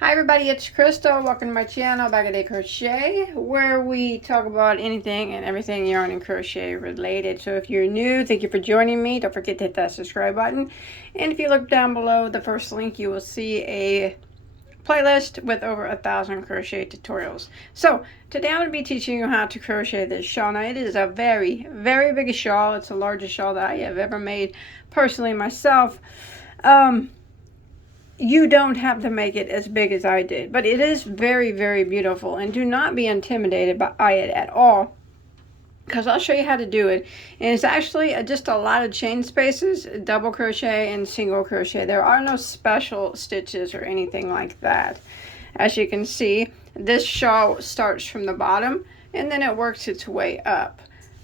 Hi everybody, it's Crystal. Welcome to my channel, Bagoday Crochet, where we talk about anything and everything yarn and crochet related. So if you're new, thank you for joining me. Don't forget to hit that subscribe button. And if you look down below the first link, you will see a playlist with over 1,000 crochet tutorials. So today I'm going to be teaching you how to crochet this shawl. Now it is a very, very big shawl. It's the largest shawl that I have ever made personally myself. You don't have to make it as big as I did, but it is very, very beautiful, and do not be intimidated by it at all, because I'll show you how to do it. And it's actually just a lot of chain spaces, double crochet and single crochet. There are no special stitches or anything like that. As you can see, this shawl starts from the bottom and then it works its way up.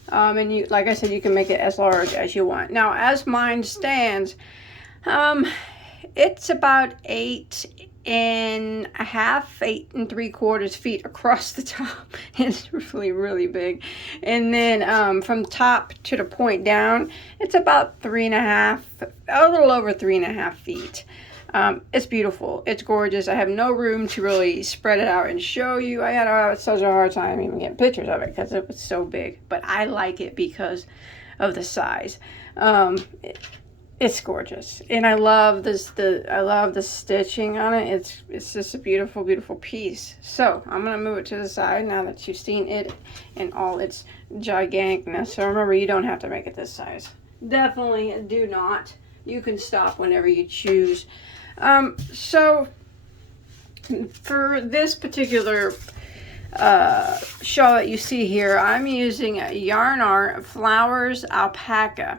And you, like I said, you can make it as large as you want. Now, as mine stands, it's about 8 3/4 feet across the top. It's really, really big. And then from top to the point down, it's about 3.5, a little over 3.5 feet. It's beautiful. It's gorgeous. I have no room to really spread it out and show you. I had such a hard time even getting pictures of it because it was so big. But I like it because of the size. It's gorgeous, and I love this. I love the stitching on it. It's just a beautiful, beautiful piece. So I'm gonna move it to the side now that you've seen it in all its giganticness. So remember, you don't have to make it this size. Definitely do not. You can stop whenever you choose. So for this particular shawl that you see here, I'm using a Yarn Art Flowers Alpaca.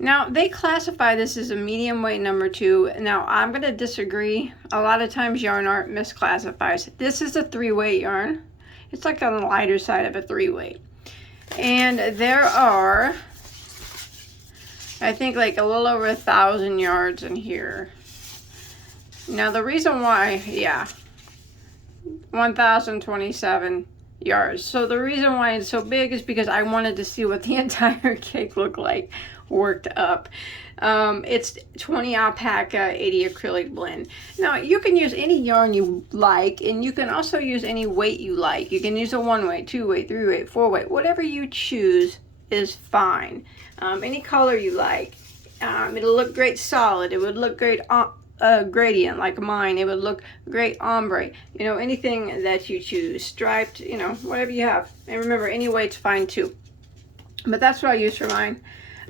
Now, they classify this as a medium weight number 2. Now, I'm going to disagree. A lot of times Yarn Art misclassifies. This is a 3-weight yarn. It's like on the lighter side of a 3-weight. And there are, I think, like a little over 1,000 yards in here. Now, the reason why, 1,027 yards. So the reason why it's so big is because I wanted to see what the entire cake looked like worked up. It's 20 alpaca, 80 acrylic blend. Now you can use any yarn you like, and you can also use any weight you like. You can use a 1-weight, 2-weight, 3-weight, 4-weight. Whatever you choose is fine. Any color you like. It'll look great solid. It would look great gradient like mine. It would look great ombre. You know, anything that you choose. Striped, you know, whatever you have. And remember, any weight's fine too. But that's what I use for mine.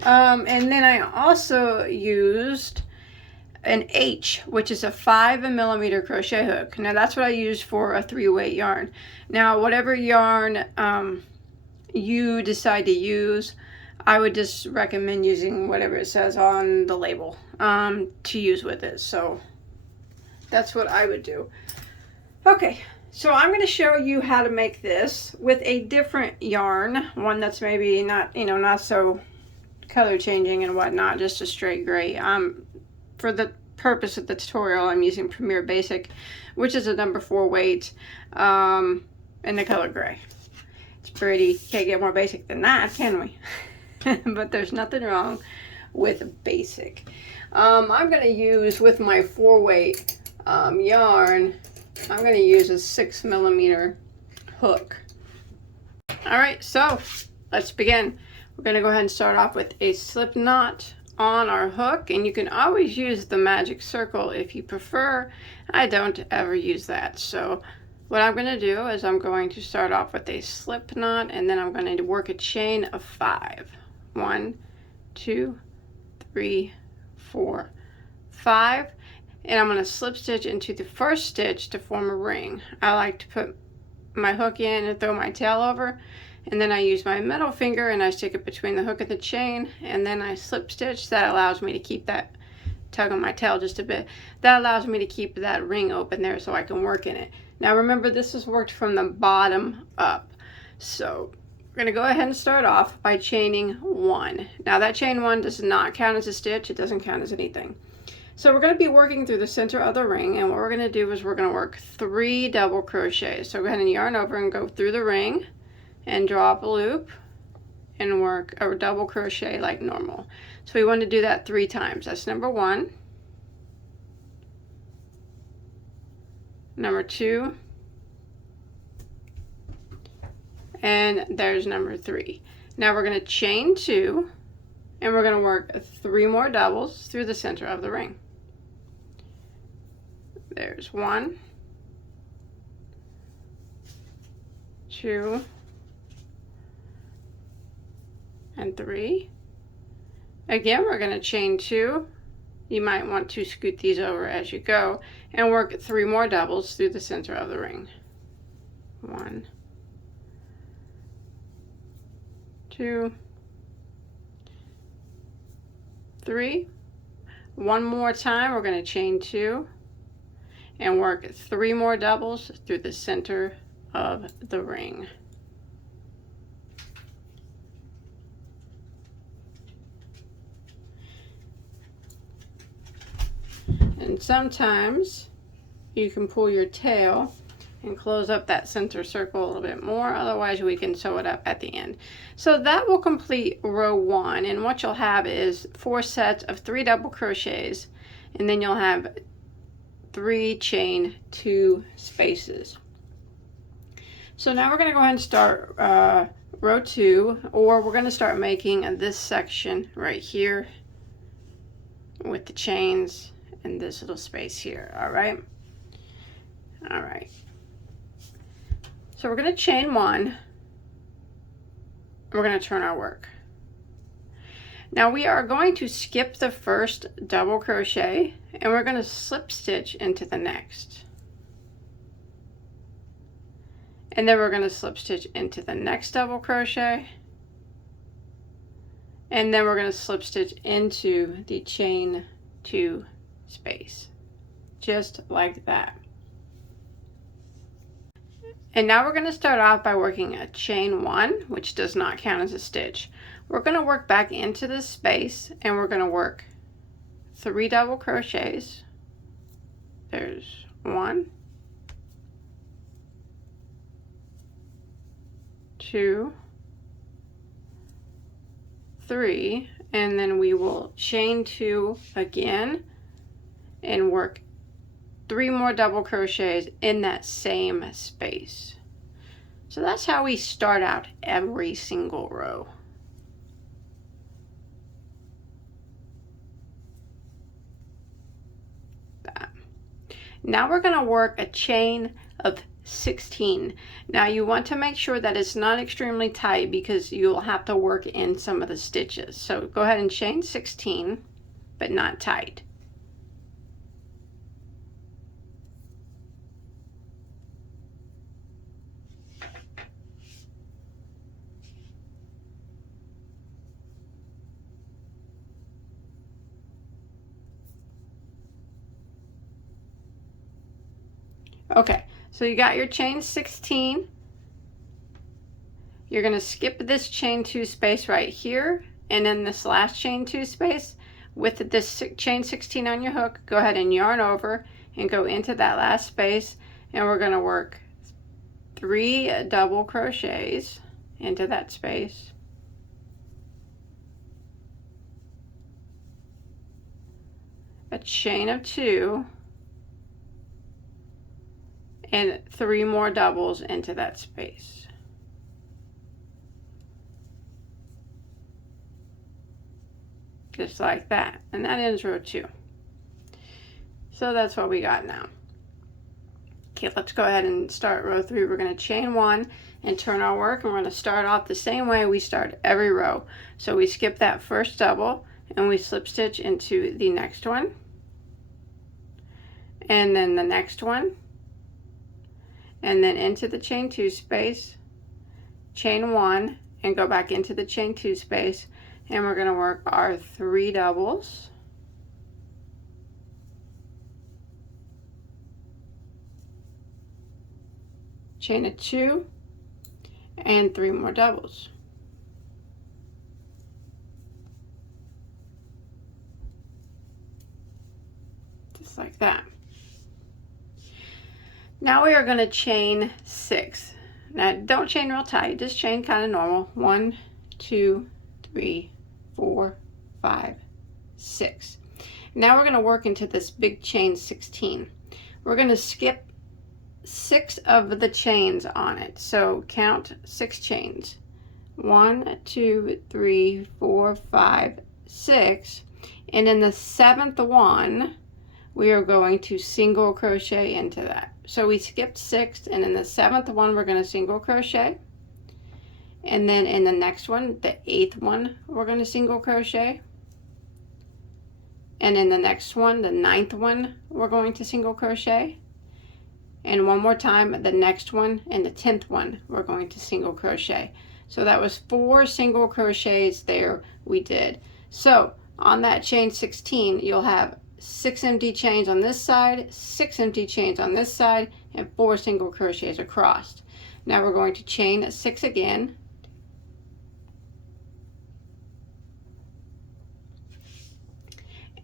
And then I also used an H, which is a 5mm crochet hook. Now that's what I use for a 3-weight yarn. Now whatever yarn you decide to use, I would just recommend using whatever it says on the label to use with it. So that's what I would do. Okay, so I'm going to show you how to make this with a different yarn, one that's maybe not, you know, not so color changing and whatnot, just a straight gray. For the purpose of the tutorial, I'm using Premier Basic, which is a number 4 weight, in the color gray. It's pretty. Can't get more basic than that, can we? But there's nothing wrong with basic. I'm going to use, with my 4-weight yarn, I'm going to use a 6mm hook. Alright, so let's begin. We're going to go ahead and start off with a slip knot on our hook, and you can always use the magic circle if you prefer. I don't ever use that. So what I'm going to do is I'm going to start off with a slip knot, and then I'm going to work a chain of 5. 1, 2, 3, 4, 5, and I'm going to slip stitch into the first stitch to form a ring. I like to put my hook in and throw my tail over, and then I use my middle finger and I stick it between the hook and the chain, and then I slip stitch. That allows me to keep that, tug on my tail just a bit, that allows me to keep that ring open there so I can work in it. Now remember, this is worked from the bottom up. So we're going to go ahead and start off by chaining 1. Now that chain 1 does not count as a stitch. It doesn't count as anything. So we're going to be working through the center of the ring, and what we're going to do is we're going to work 3 double crochets. So go ahead and yarn over and go through the ring and draw up a loop and work a double crochet like normal. So we want to do that 3 times. That's number 1, number 2, and there's number 3. Now we're going to chain 2, and we're going to work 3 more doubles through the center of the ring. There's 1, 2, and 3. Again, we're going to chain 2. You might want to scoot these over as you go and work 3 more doubles through the center of the ring. 1, 2, 3. One more time, we're going to chain 2 and work 3 more doubles through the center of the ring. And sometimes you can pull your tail and close up that center circle a little bit more, otherwise we can sew it up at the end. So that will complete row 1, and what you'll have is 4 sets of 3 double crochets, and then you'll have 3 chain 2 spaces. So now we're going to go ahead and start row 2, or we're going to start making this section right here with the chains and this little space here. All right. So we're going to chain 1. We're going to turn our work. Now we are going to skip the first double crochet, and we're going to slip stitch into the next. And then we're going to slip stitch into the next double crochet, and then we're going to slip stitch into the chain 2 space, just like that. And now we're going to start off by working a chain 1, which does not count as a stitch. We're going to work back into this space, and we're going to work 3 double crochets. There's 1, 2, 3, and then we will chain 2 again and work 3 more double crochets in that same space. So that's how we start out every single row. That. Now we're going to work a chain of 16. Now you want to make sure that it's not extremely tight because you'll have to work in some of the stitches. So go ahead and chain 16, but not tight. Okay, so you got your chain 16. You're going to skip this chain 2 space right here, and then this last chain 2 space with this chain 16 on your hook. Go ahead and yarn over and go into that last space, and we're going to work 3 double crochets into that space. A chain of 2. And 3 more doubles into that space. Just like that. And that ends row 2. So that's what we got now. Okay, let's go ahead and start row 3. We're going to chain 1 and turn our work, and we're going to start off the same way we start every row. So we skip that first double and we slip stitch into the next one, and then the next one, and then into the chain 2 space, chain 1, and go back into the chain 2 space, and we're going to work our 3 doubles, chain of 2, and 3 more doubles. Just like that. Now we are going to chain 6. Now don't chain real tight, just chain kind of normal. 1, 2, 3, 4, 5, 6. Now we're going to work into this big chain 16. We're going to skip 6 of the chains on it. So count 6 chains. 1, 2, 3, 4, 5, 6. And in the 7th one, we are going to single crochet into that. So we skipped 6, and in the 7th one, we're going to single crochet. And then in the next one, the 8th one, we're going to single crochet. And in the next one, the 9th one, we're going to single crochet. And one more time, the next one and the 10th one, we're going to single crochet. So that was 4 single crochets there we did. So on that chain 16, you'll have 6 empty chains on this side, 6 empty chains on this side, and 4 single crochets across. Now we're going to chain 6 again.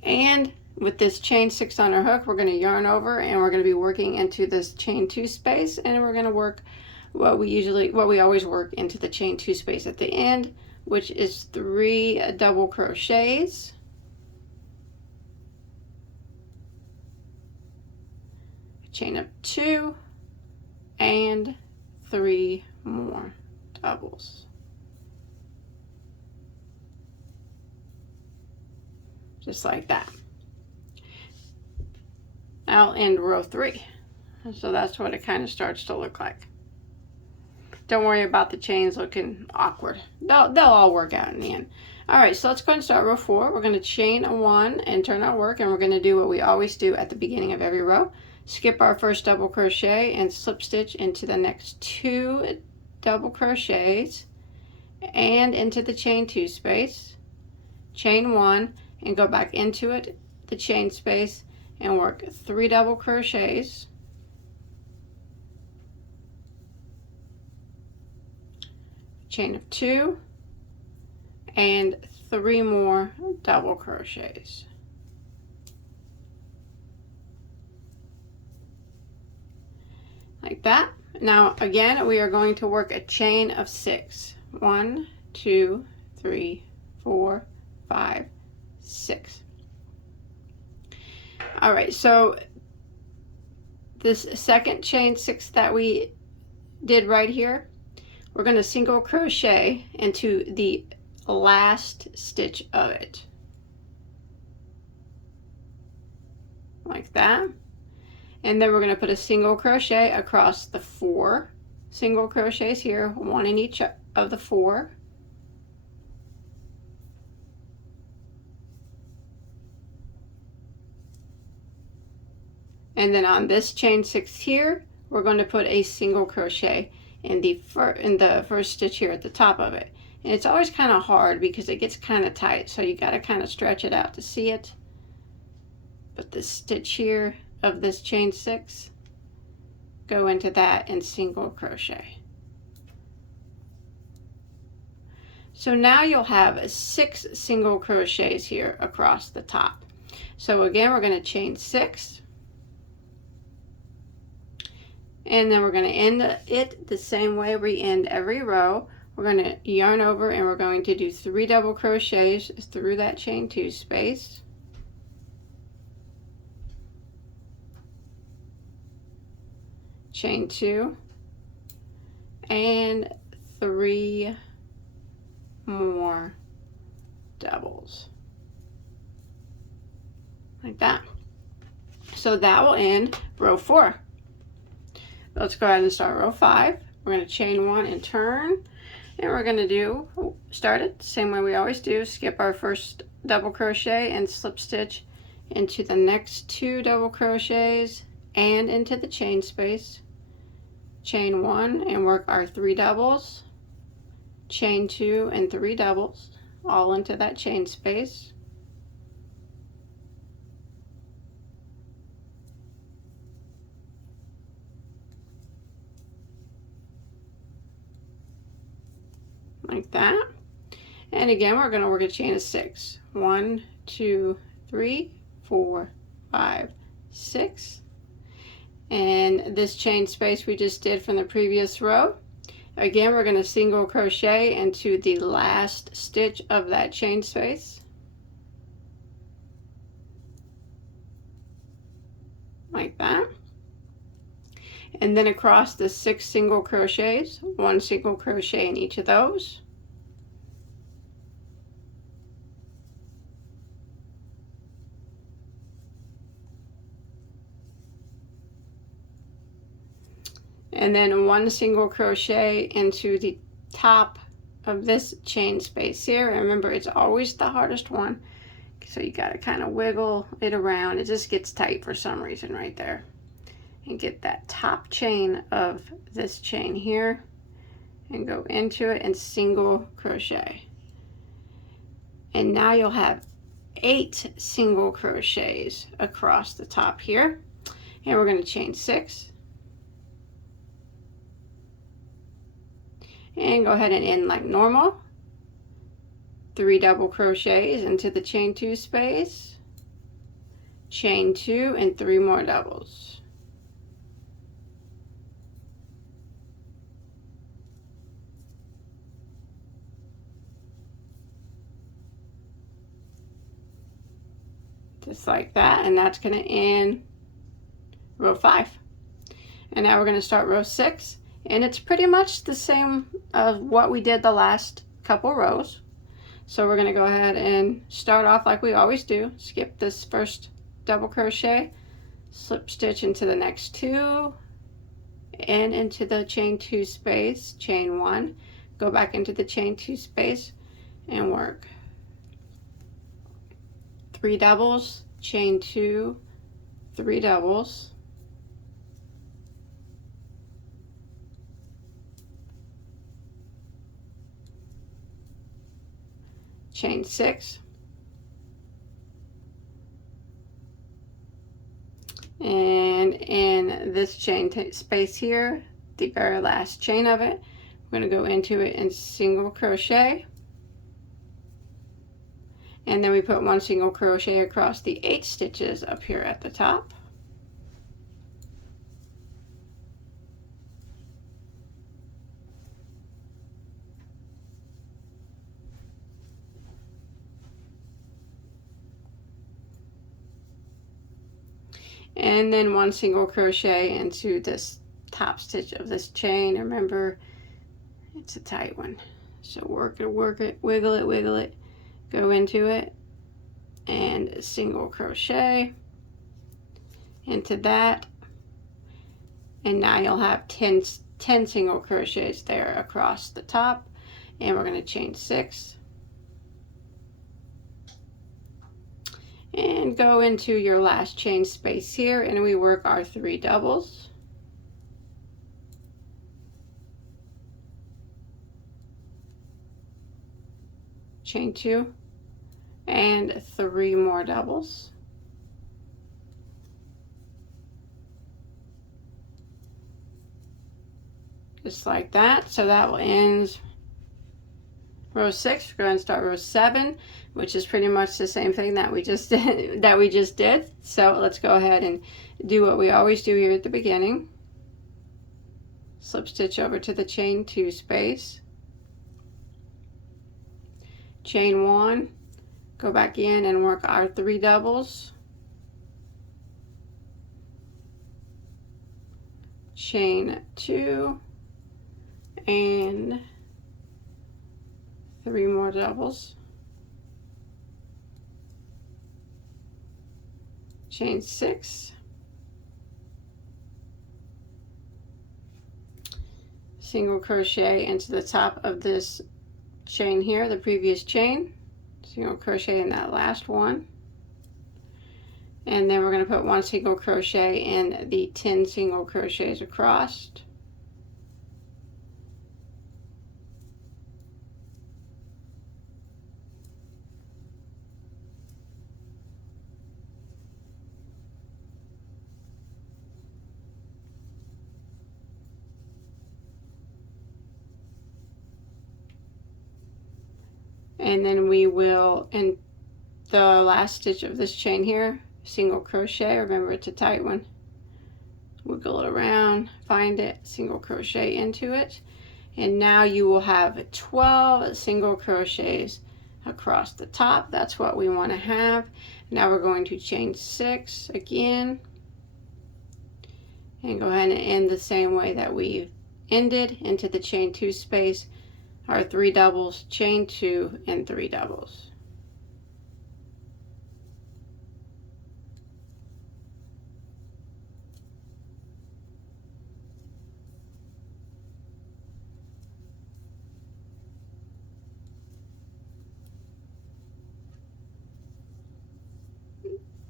And with this chain 6 on our hook, we're going to yarn over, and we're going to be working into this chain 2 space, and we're going to work what we always work into the chain 2 space at the end, which is 3 double crochets. Chain up 2 and 3 more doubles. Just like that. I'll end row 3. So that's what it kind of starts to look like. Don't worry about the chains looking awkward. They'll all work out in the end. All right, so let's go and start row 4. We're going to chain 1 and turn our work, and we're going to do what we always do at the beginning of every row. Skip our first double crochet and slip stitch into the next 2 double crochets and into the chain 2 space. Chain 1 and go back into it, the chain space, and work 3 double crochets. Chain of 2 and 3 more double crochets. Like that. Now again, we are going to work a chain of 6. 1, 2, 3, 4, 5, 6. All right, so this second chain 6 that we did right here, we're going to single crochet into the last stitch of it, like that. And then we're going to put a single crochet across the 4 single crochets here, 1 in each of the 4. And then on this chain 6 here, we're going to put a single crochet in the first stitch here at the top of it. And it's always kind of hard because it gets kind of tight, so you got to kind of stretch it out to see it. But this stitch here of this chain 6, go into that and single crochet. So now you'll have 6 single crochets here across the top. So again, we're going to chain 6. And then we're going to end it the same way we end every row. We're going to yarn over, and we're going to do 3 double crochets through that chain 2 space. Chain 2 and 3 more doubles, like that. So that will end row 4. Let's go ahead and start row 5. We're going to chain 1 and turn, and we're going to start it the same way we always do. Skip our first double crochet and slip stitch into the next 2 double crochets and into the chain space. Chain 1 and work our 3 doubles. Chain 2 and 3 doubles, all into that chain space. Like that. And again, we're going to work a chain of 6. 1, 2, 3, 4, 5, 6. And this chain space we just did from the previous row. Again, we're going to single crochet into the last stitch of that chain space, like that. And then across the 6 single crochets, 1 single crochet in each of those. And then 1 single crochet into the top of this chain space here. And remember, it's always the hardest one, so you got to kind of wiggle it around. It just gets tight for some reason right there. And get that top chain of this chain here and go into it and single crochet. And now you'll have 8 single crochets across the top here. And we're going to chain 6. And go ahead and end like normal. 3 double crochets into the chain 2 space, chain 2 and 3 more doubles. Just like that, and that's going to end row 5. And now we're going to start row 6. And it's pretty much the same of what we did the last couple rows. So we're going to go ahead and start off like we always do. Skip this first double crochet, slip stitch into the next 2, and into the chain 2 space, chain 1, go back into the chain 2 space and work 3 doubles, chain 2, 3 doubles, chain 6, and in this chain space here, the very last chain of it, we're going to go into it and single crochet, and then we put 1 single crochet across the 8 stitches up here at the top. And then 1 single crochet into this top stitch of this chain. Remember, it's a tight one, so work it, wiggle it, go into it and single crochet into that, and now you'll have 10 single crochets there across the top. And we're going to chain 6 and go into your last chain space here, and we work our 3 doubles, chain 2 and 3 more doubles, just like that. So that will end row 6. We're going to start row 7, which is pretty much the same thing that we just did. So let's go ahead and do what we always do here at the beginning. Slip stitch over to the chain 2 space, chain 1, go back in and work our 3 doubles, chain 2 and 3 more doubles, chain 6, single crochet into the top of this chain here, the previous chain, single crochet in that last one, and then we're going to put 1 single crochet in the 10 single crochets across. And then we will, in the last stitch of this chain here, single crochet. Remember, it's a tight one. Wiggle it around, find it, single crochet into it, and now you will have 12 single crochets across the top. That's what we want to have. Now we're going to chain 6 again, and go ahead and end the same way that we ended, into the chain 2 space, our 3 doubles, chain 2 and 3 doubles.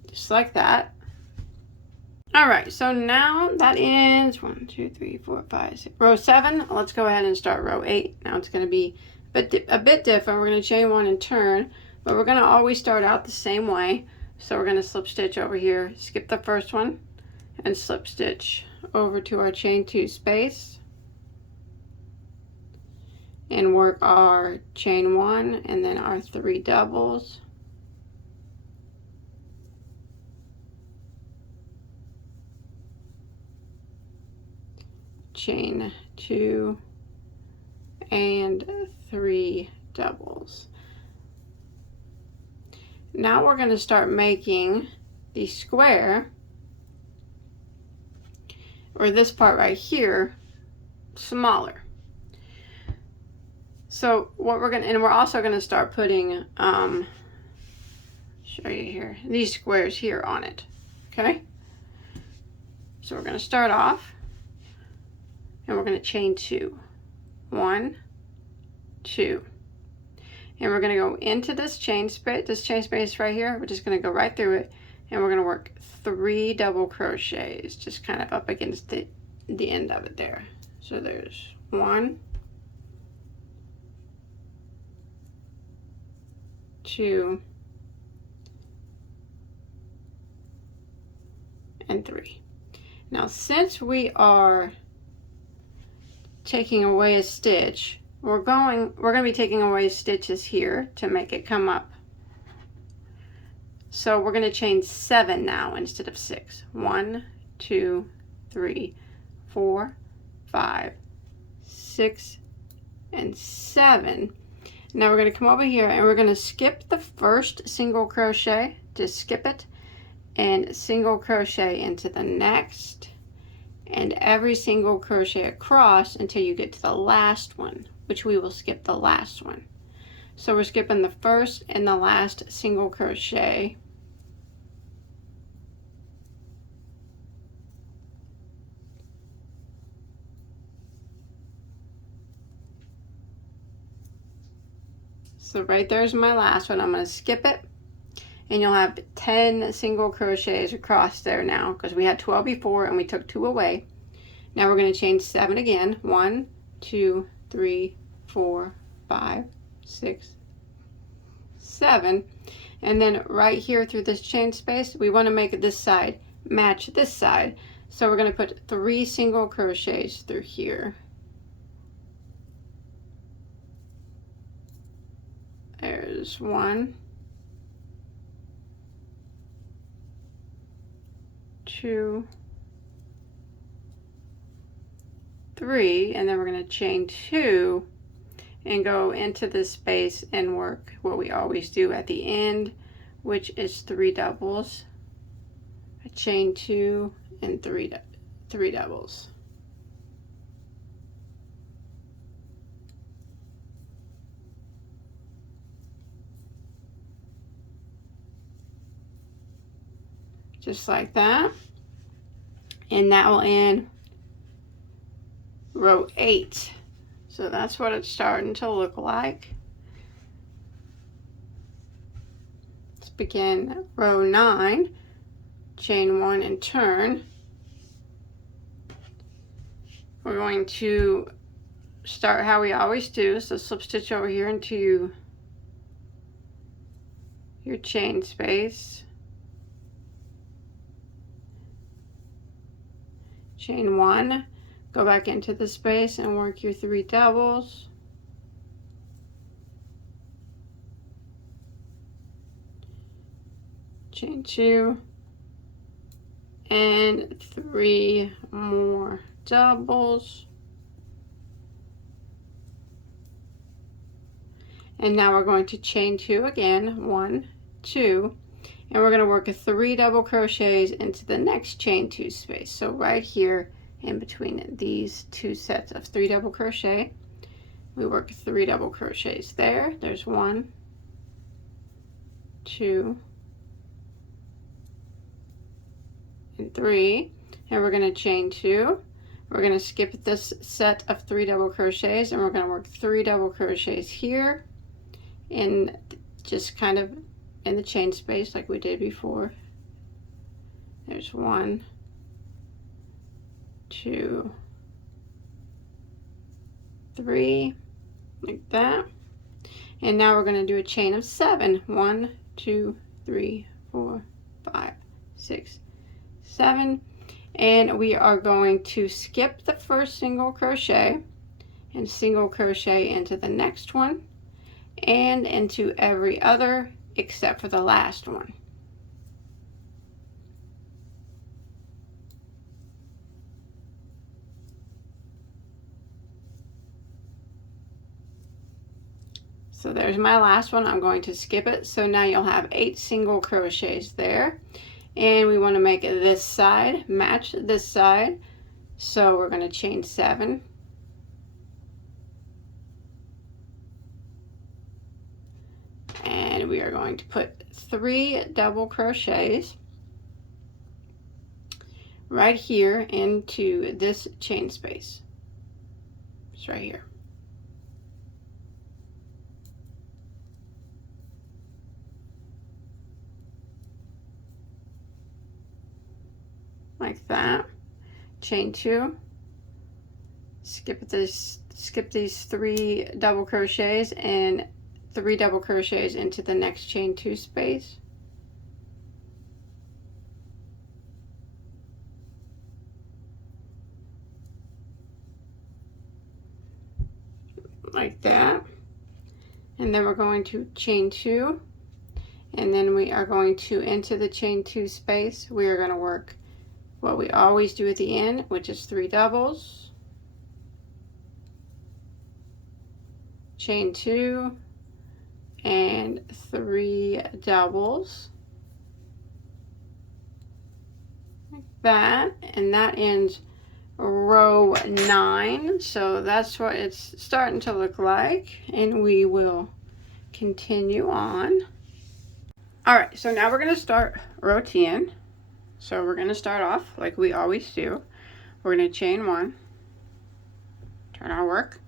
Just like that. All right, so now that ends 1, 2, 3, 4, 5, 6, row 7. Let's go ahead and start row 8. Now it's going to be a bit different. We're going to chain 1 and turn, but we're going to always start out the same way. So we're going to slip stitch over here, skip the first one, and slip stitch over to our chain 2 space, and work our chain 1 and then our 3 doubles. Chain 2 and 3 doubles. Now we're going to start making the square, or this part right here, smaller. So what we're going to, and we're also going to start putting, show you here, these squares here on it. Okay? So we're going to start off, and we're going to chain 2. 1, 2. And we're going to go into this chain space right here. We're just going to go right through it, and we're going to work 3 double crochets just kind of up against the end of it there. So there's 1, 2, and 3. Now since we are taking away a stitch, we're going to be taking away stitches here to make it come up. So we're going to chain 7 now instead of 6. 1, 2, 3, 4, 5, 6, and 7. Now we're going to come over here and we're going to skip the first single crochet, just skip it, and single crochet into the next, and every single crochet across until you get to the last one, which we will skip the last one. So we're skipping the first and the last single crochet, so right there's my last one. I'm going to skip it, and you'll have 10 single crochets across there now, because we had 12 before and we took 2 away. Now we're going to chain 7 again. 1, 2, 3, 4, 5, 6, 7. And then right here through this chain space, we want to make this side match this side. So we're going to put 3 single crochets through here. There's 1, 2, 3, and then we're going to chain 2 and go into this space and work what we always do at the end, which is 3 doubles, a chain 2 and 3 doubles. Just like that. And that will end row 8. So that's what it's starting to look like. Let's begin row 9, chain 1 and turn. We're going to start how we always do, so slip stitch over here into your chain space, chain 1, go back into the space and work your 3 doubles, chain 2, and 3 more doubles. And now we're going to chain 2 again, 1, 2, and we're going to work 3 double crochets into the next chain 2 space. So right here in between these 2 sets of 3 double crochet, we work 3 double crochets there. There's 1, 2, and 3, and we're going to chain 2. We're going to skip this set of 3 double crochets, and we're going to work 3 double crochets here in just kind of in the chain space like we did before. There's 1, 2, 3, like that. And now we're going to do a chain of 7. 1, 2, 3, 4, 5, 6, 7. And we are going to skip the first single crochet and single crochet into the next one and into every other except for the last one. So there's my last one. I'm going to skip it. So now you'll have 8 single crochets there. And we want to make this side match this side. So we're going to chain 7. And we are going to put 3 double crochets right here into this chain space. It's right here. Like that. Chain 2. Skip these 3 double crochets and 3 double crochets into the next chain 2 space. Like that. And then we're going to chain 2, and then we are going to into the chain 2 space. We are going to work what we always do at the end, which is 3 doubles, chain 2, and 3 doubles, like that. And that ends row 9. So that's what it's starting to look like, and we will continue on. All right, so now we're going to start row 10. So we're going to start off like we always do. We're going to chain 1, turn our work,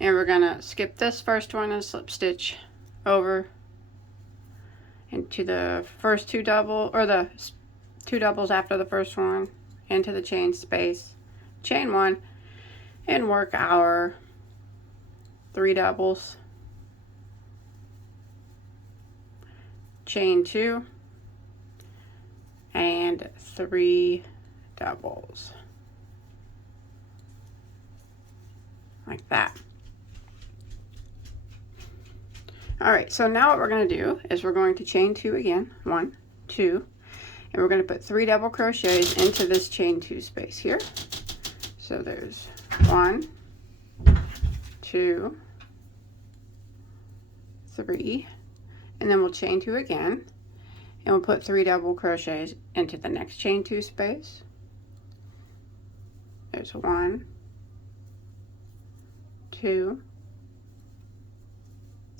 and we're going to skip this first one and slip stitch over into the first 2 double, or the 2 doubles after the first one, into the chain space, chain 1, and work our 3 doubles, chain 2, and 3 doubles, like that. All right, so now what we're going to do is we're going to chain 2 again, 1, 2, and we're going to put 3 double crochets into this chain 2 space here. So there's 1, 2, 3, and then we'll chain 2 again, and we'll put 3 double crochets into the next chain 2 space. There's 1, 2,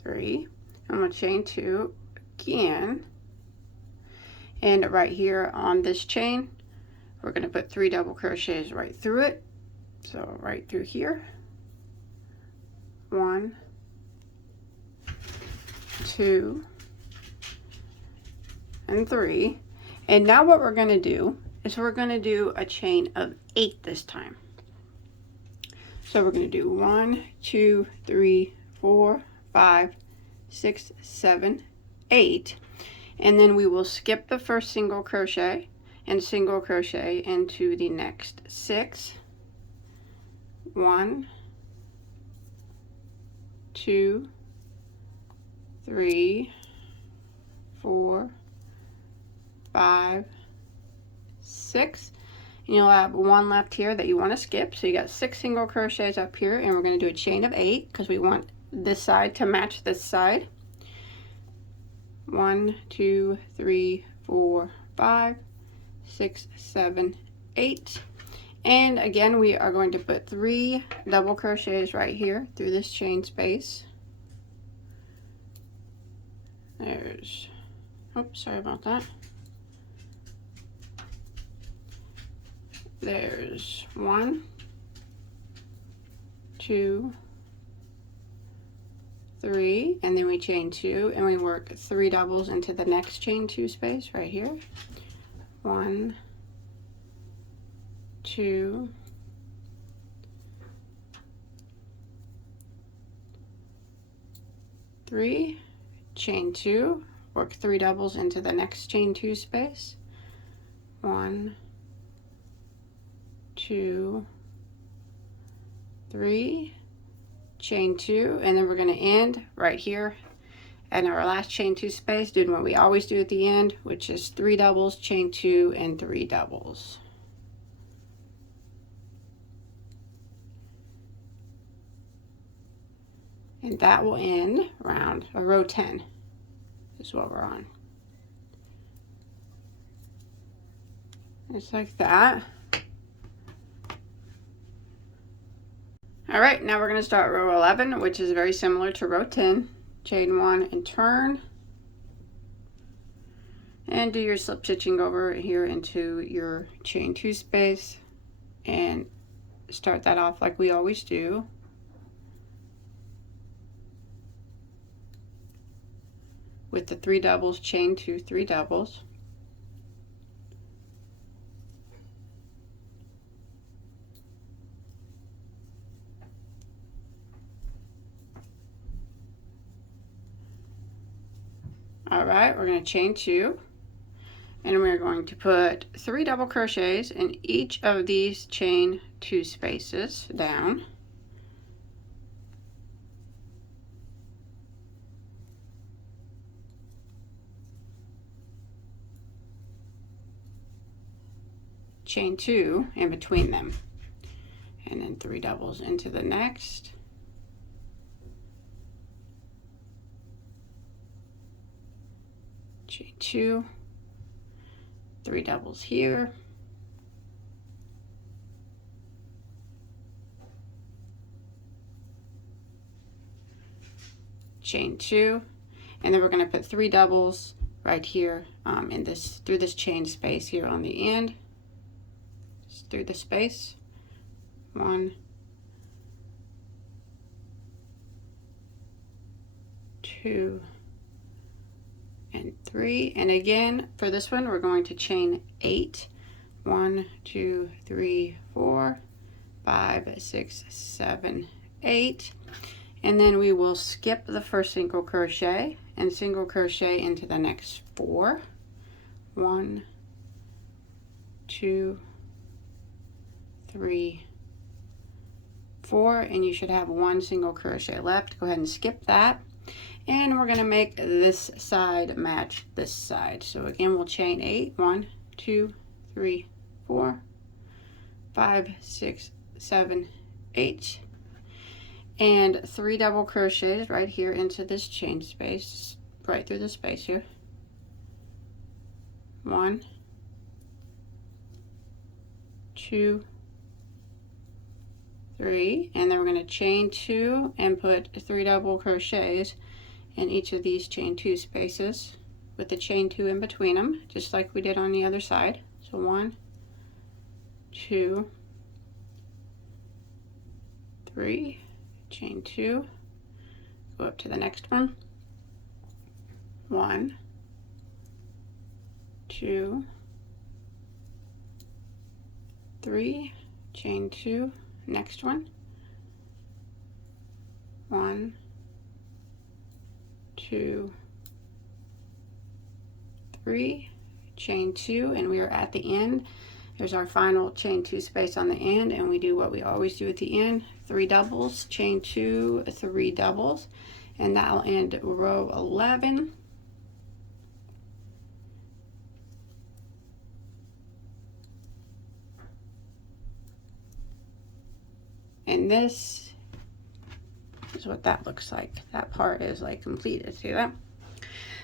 3, and we'll chain 2 again, and right here on this chain we're going to put 3 double crochets right through it. So right through here, 1, 2, and 3. And now what we're going to do is we're going to do a chain of 8 this time. So we're going to do 1, 2, 3, 4, 5, 6, 7, 8, and then we will skip the first single crochet and single crochet into the next 6. 1, 2, 3, 4, 5, 6, and you'll have 1 left here that you want to skip. So you got 6 single crochets up here, and we're going to do a chain of 8 because we want this side to match this side. 1, 2, 3, 4, 5, 6, 7, 8. And again, we are going to put 3 double crochets right here through this chain space. There's, oops, sorry about that. There's 1, 2, 3, and then we chain 2, and we work 3 doubles into the next chain 2 space right here. 1, 2, 3, chain 2, work 3 doubles into the next chain 2 space. 1, 2, 3, chain 2, and then we're going to end right here in our last chain 2 space, doing what we always do at the end, which is 3 doubles, chain 2, and 3 doubles. And that will end round row 10 is what we're on. Just like that. All right, now we're going to start row 11, which is very similar to row 10. Chain 1 and turn. And do your slip stitching over here into your chain 2 space and start that off like we always do. With the 3 doubles, chain 2, 3 doubles. All right, we're going to chain 2, and we're going to put 3 double crochets in each of these chain 2 spaces down. Chain 2 in between them, and then 3 doubles into the next. Chain 2, 3 doubles here, chain 2, and then we're going to put 3 doubles right here in this, through this chain space here on the end, just through the space. 1, 2, and 3, and again for this one we're going to chain 8. 1, 2, 3, 4, 5, 6, 7, 8, and then we will skip the first single crochet and single crochet into the next 4. 1, 2, 3, 4, and you should have 1 single crochet left. Go ahead and skip that. And we're going to make this side match this side. So again, we'll chain 8. 1, 2, 3, 4, 5, 6, 7, 8. And 3 double crochets right here into this chain space, right through the space here. 1, 2, 3. And then we're going to chain 2 and put 3 double crochets in each of these chain 2 spaces with the chain 2 in between them, just like we did on the other side. So 1, 2, 3, chain 2, go up to the next one. 1, 2, 3, chain 2, next one. 1, 2, 3, chain 2, and we are at the end. There's our final chain 2 space on the end, and we do what we always do at the end: 3 doubles, chain 2, 3 doubles, and that'll end row 11. And this is what that looks like. That part is like completed. See that?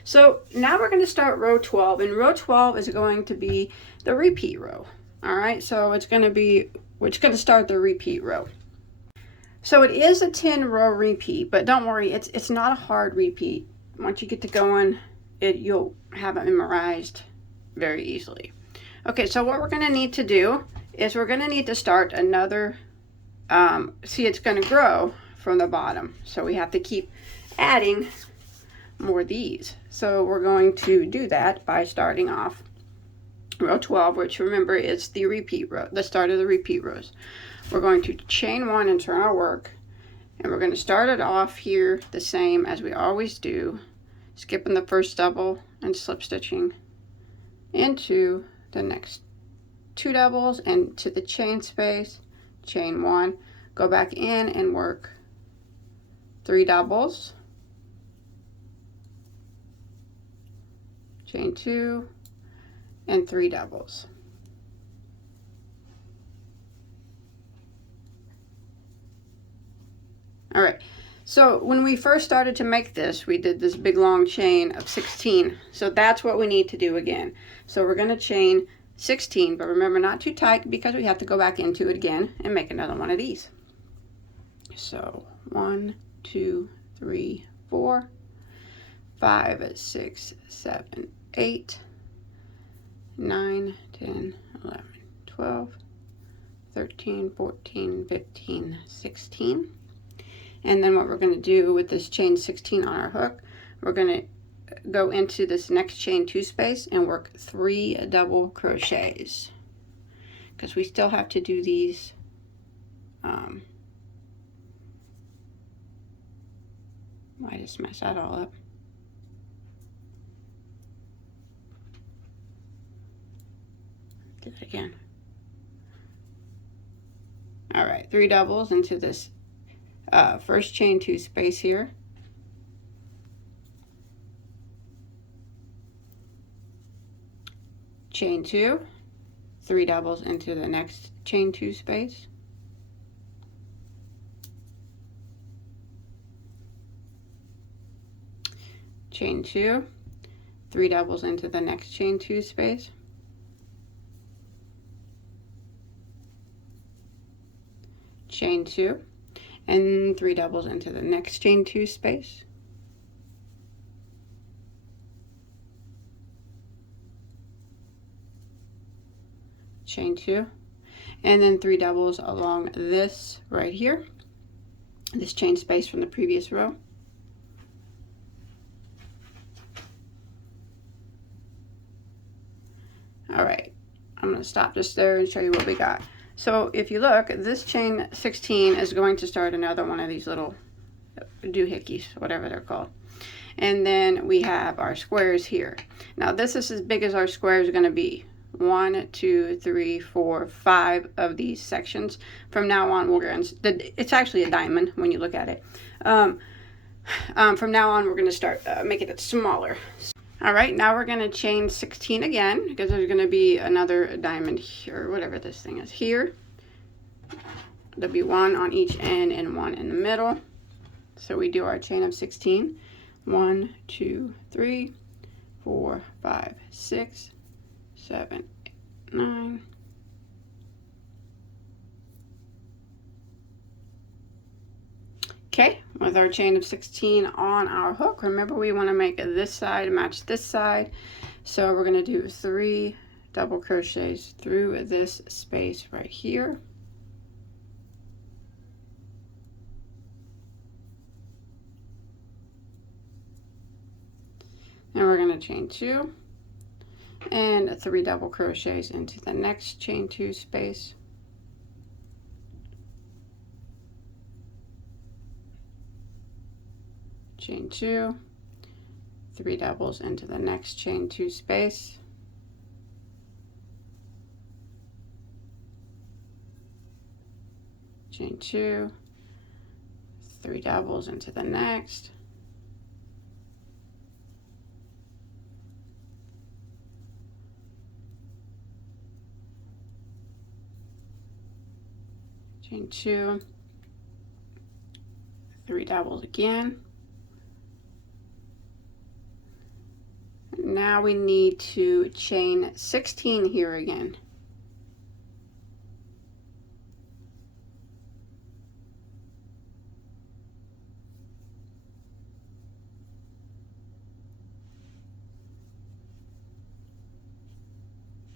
So now we're going to start row 12, and row 12 is going to be the repeat row. All right, so it's going to start the repeat row. So it is a 10 row repeat, but don't worry, it's not a hard repeat. Once you get to going, you'll have it memorized very easily. Okay, so what we're going to need to do is we're going to need to start another, see, it's going to grow from the bottom, so we have to keep adding more of these. So we're going to do that by starting off row 12, which remember is the repeat row, the start of the repeat rows. We're going to chain 1 and turn our work, and we're going to start it off here the same as we always do, skipping the first double and slip stitching into the next 2 doubles and to the chain space, chain 1, go back in and work 3 doubles, chain 2, and 3 doubles. All right, so when we first started to make this, we did this big long chain of 16. So that's what we need to do again. So we're going to chain 16, but remember, not too tight because we have to go back into it again and make another one of these. So 1, 2, 3, 4, 5, 6, 7, 8, 9, 10, 11, 12, 13, 14, 15, 16. And then what we're going to do with this chain 16 on our hook, we're going to go into this next chain 2 space and work 3 double crochets, because we still have to do these I just messed that all up. Do that again. All right, 3 doubles into this first chain 2 space here, chain 2, 3 doubles into the next chain 2 space, chain 2, 3 doubles into the next chain 2 space, chain 2, and 3 doubles into the next chain 2 space, chain 2, and then 3 doubles along this right here, this chain space from the previous row. All right, I'm going to stop just there and show you what we got. So if you look, this chain 16 is going to start another one of these little doohickeys, whatever they're called. And then we have our squares here. Now this is as big as our square is going to be. 1, 2, 3, 4, 5 of these sections. From now on, we're going to, it's actually a diamond when you look at it. From now on, we're going to start making it smaller. All right, now we're going to chain 16 again, because there's going to be another diamond here, whatever this thing is here. There'll be 1 on each end and 1 in the middle. So we do our chain of 16. 1, 2, 3, 4, 5, 6, 7, 8, 9. Okay, with our chain of 16 on our hook, remember we want to make this side match this side. So we're going to do 3 double crochets through this space right here. And we're going to chain 2 and 3 double crochets into the next chain 2 space. Chain 2, 3 doubles into the next chain 2 space. Chain 2, 3 doubles into the next. Chain 2, 3 doubles again. now we need to chain 16 here again.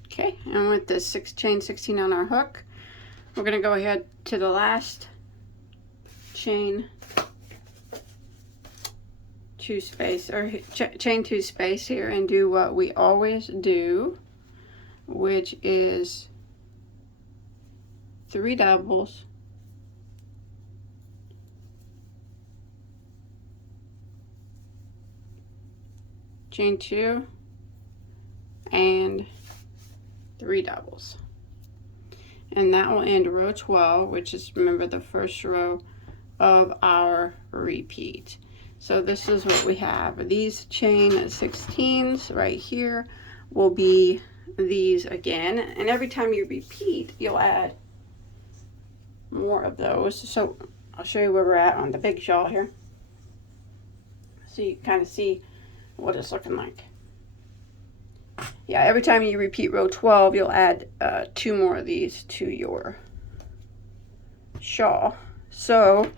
Okay, and with the chain 16 on our hook, we're going to go ahead to the last chain 2 space, or chain 2 space here, and do what we always do, which is 3 doubles, chain 2, and 3 doubles. And that will end row 12, which is, remember, the first row of our repeat. So this is what we have. These chain 16s right here will be these again. And every time you repeat, you'll add more of those. So I'll show you where we're at on the big shawl here, so you kind of see what it's looking like. Yeah, every time you repeat row 12, you'll add 2 more of these to your shawl. So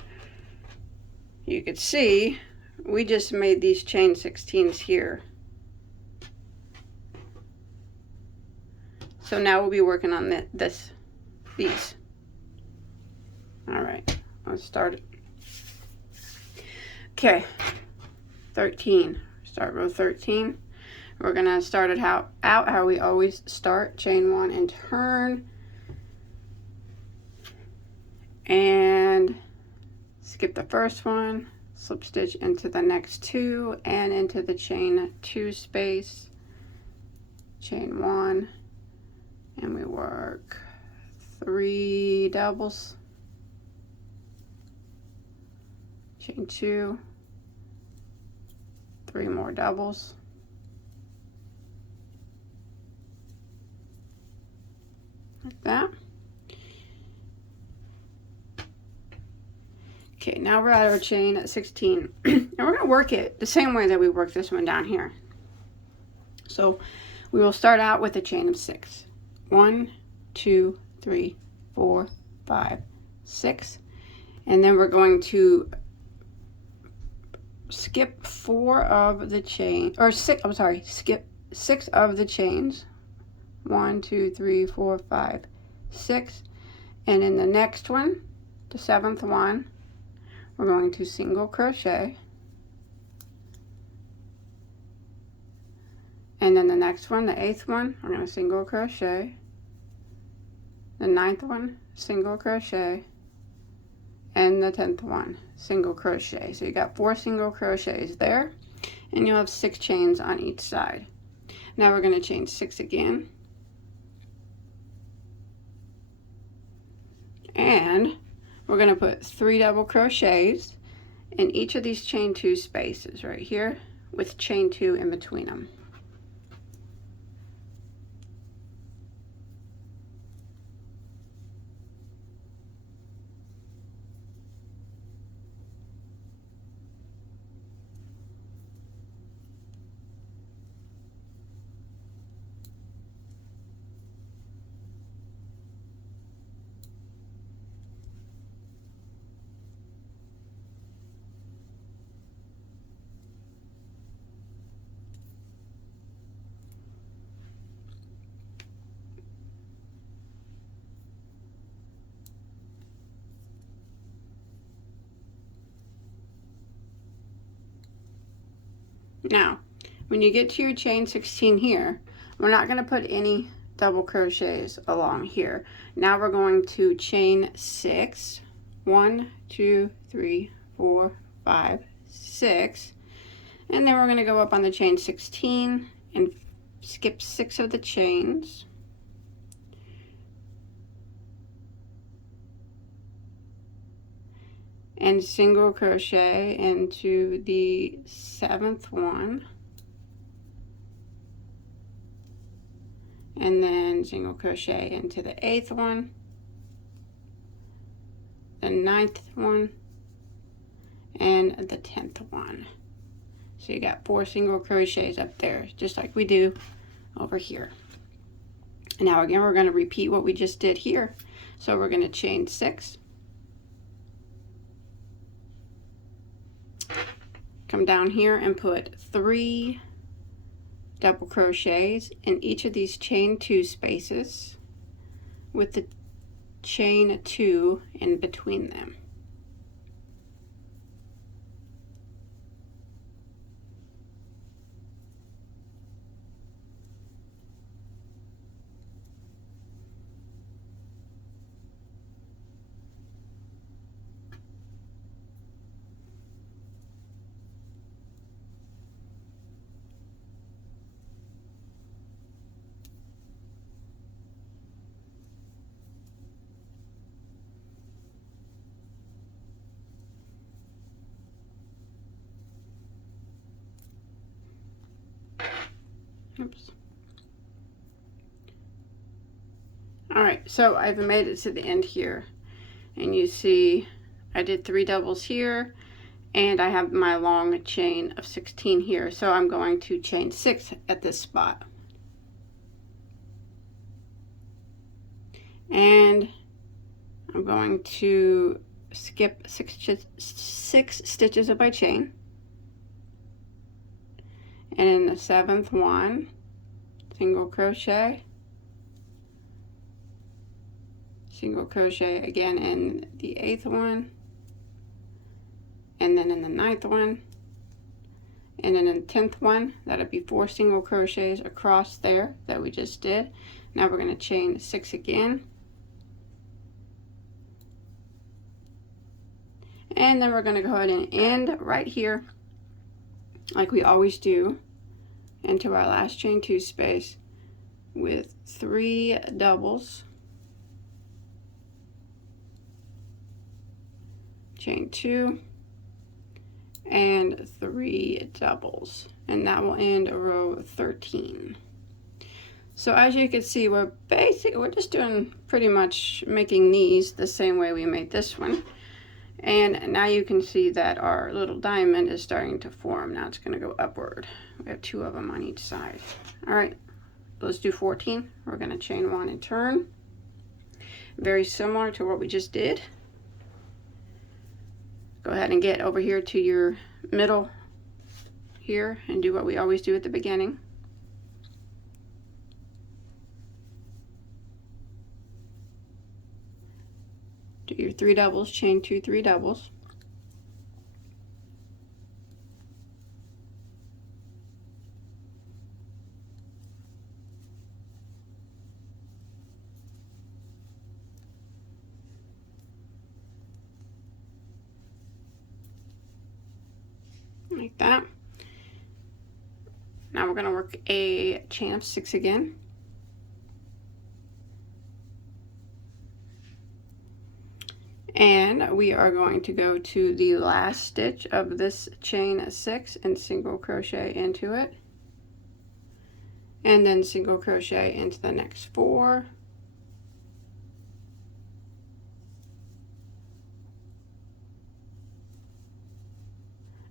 you could see we just made these chain 16s here. So now we'll be working on these. All right, let's start it. Okay, 13. Start row 13. We're gonna start it out how we always start. Chain 1 and turn, and skip the first one, slip stitch into the next 2 and into the chain 2 space, chain 1, and we work 3 doubles, chain 2, 3 more doubles, like that. Okay, now we're at our chain 16, and we're going to work it the same way that we worked this one down here. So we will start out with a chain of 6. 1, 2, 3, 4, 5, 6, and then we're going to skip 4 of the chain, or 6, I'm sorry, skip 6 of the chains. 1, 2, 3, 4, 5, 6, and in the next one, the 7th one, we're going to single crochet, and then the next one, the 8th one, we're going to single crochet, the 9th one, single crochet, and the 10th one, single crochet. So you got 4 single crochets there, and you'll have 6 chains on each side. Now we're going to chain 6 again, and we're going to put 3 double crochets in each of these chain 2 spaces right here, with chain 2 in between them. Now, when you get to your chain 16 here, we're not going to put any double crochets along here. Now we're going to chain 6. 1, 2, 3, 4, 5, 6. And then we're going to go up on the chain 16 and skip 6 of the chains. And single crochet into the 7th one, and then single crochet into the 8th one, the 9th one, and the 10th one. So you got 4 single crochets up there, just like we do over here. And now again, we're going to repeat what we just did here. So we're going to chain 6, come down here and put 3 double crochets in each of these chain 2 spaces with the chain 2 in between them. Oops. All right, so I've made it to the end here, and you see I did 3 doubles here, and I have my long chain of 16 here. So I'm going to chain 6 at this spot, and I'm going to skip 6 stitches of my chain, and in the 7th one, single crochet, single crochet again in the 8th one, and then in the 9th one, and then in the 10th one. That'll be 4 single crochets across there that we just did. Now we're going to chain 6 again, and then we're going to go ahead and end right here like we always do into our last chain 2 space with 3 doubles, chain 2, and 3 doubles, and that will end row 13. So as you can see, we're just doing pretty much making these the same way we made this one. And now you can see that our little diamond is starting to form. Now it's going to go upward. We have 2 of them on each side. All right, let's do 14. We're going to chain 1 and turn. Very similar to what we just did. Go ahead and get over here to your middle here and do what we always do at the beginning. Do your 3 doubles, chain 2 3 doubles. Like that. Now we're going to work a chain of 6 again. And we are going to go to the last stitch of this chain 6 and single crochet into it, and then single crochet into the next 4,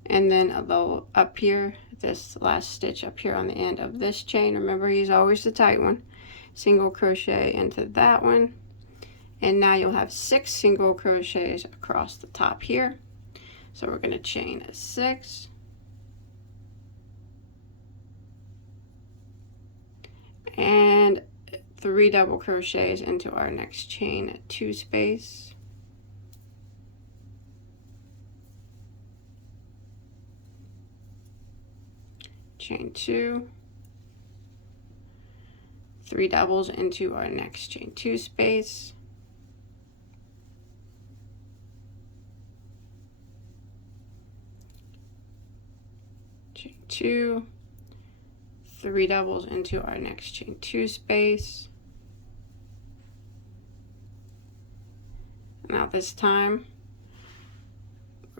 and then up here, this last stitch up here on the end of this chain, remember he's always the tight one, single crochet into that one. And now you'll have 6 single crochets across the top here. So we're going to chain 6. And 3 double crochets into our next chain 2 space. Chain 2. 3 doubles into our next chain 2 space. Chain 2, 3 doubles into our next chain 2 space. Now this time,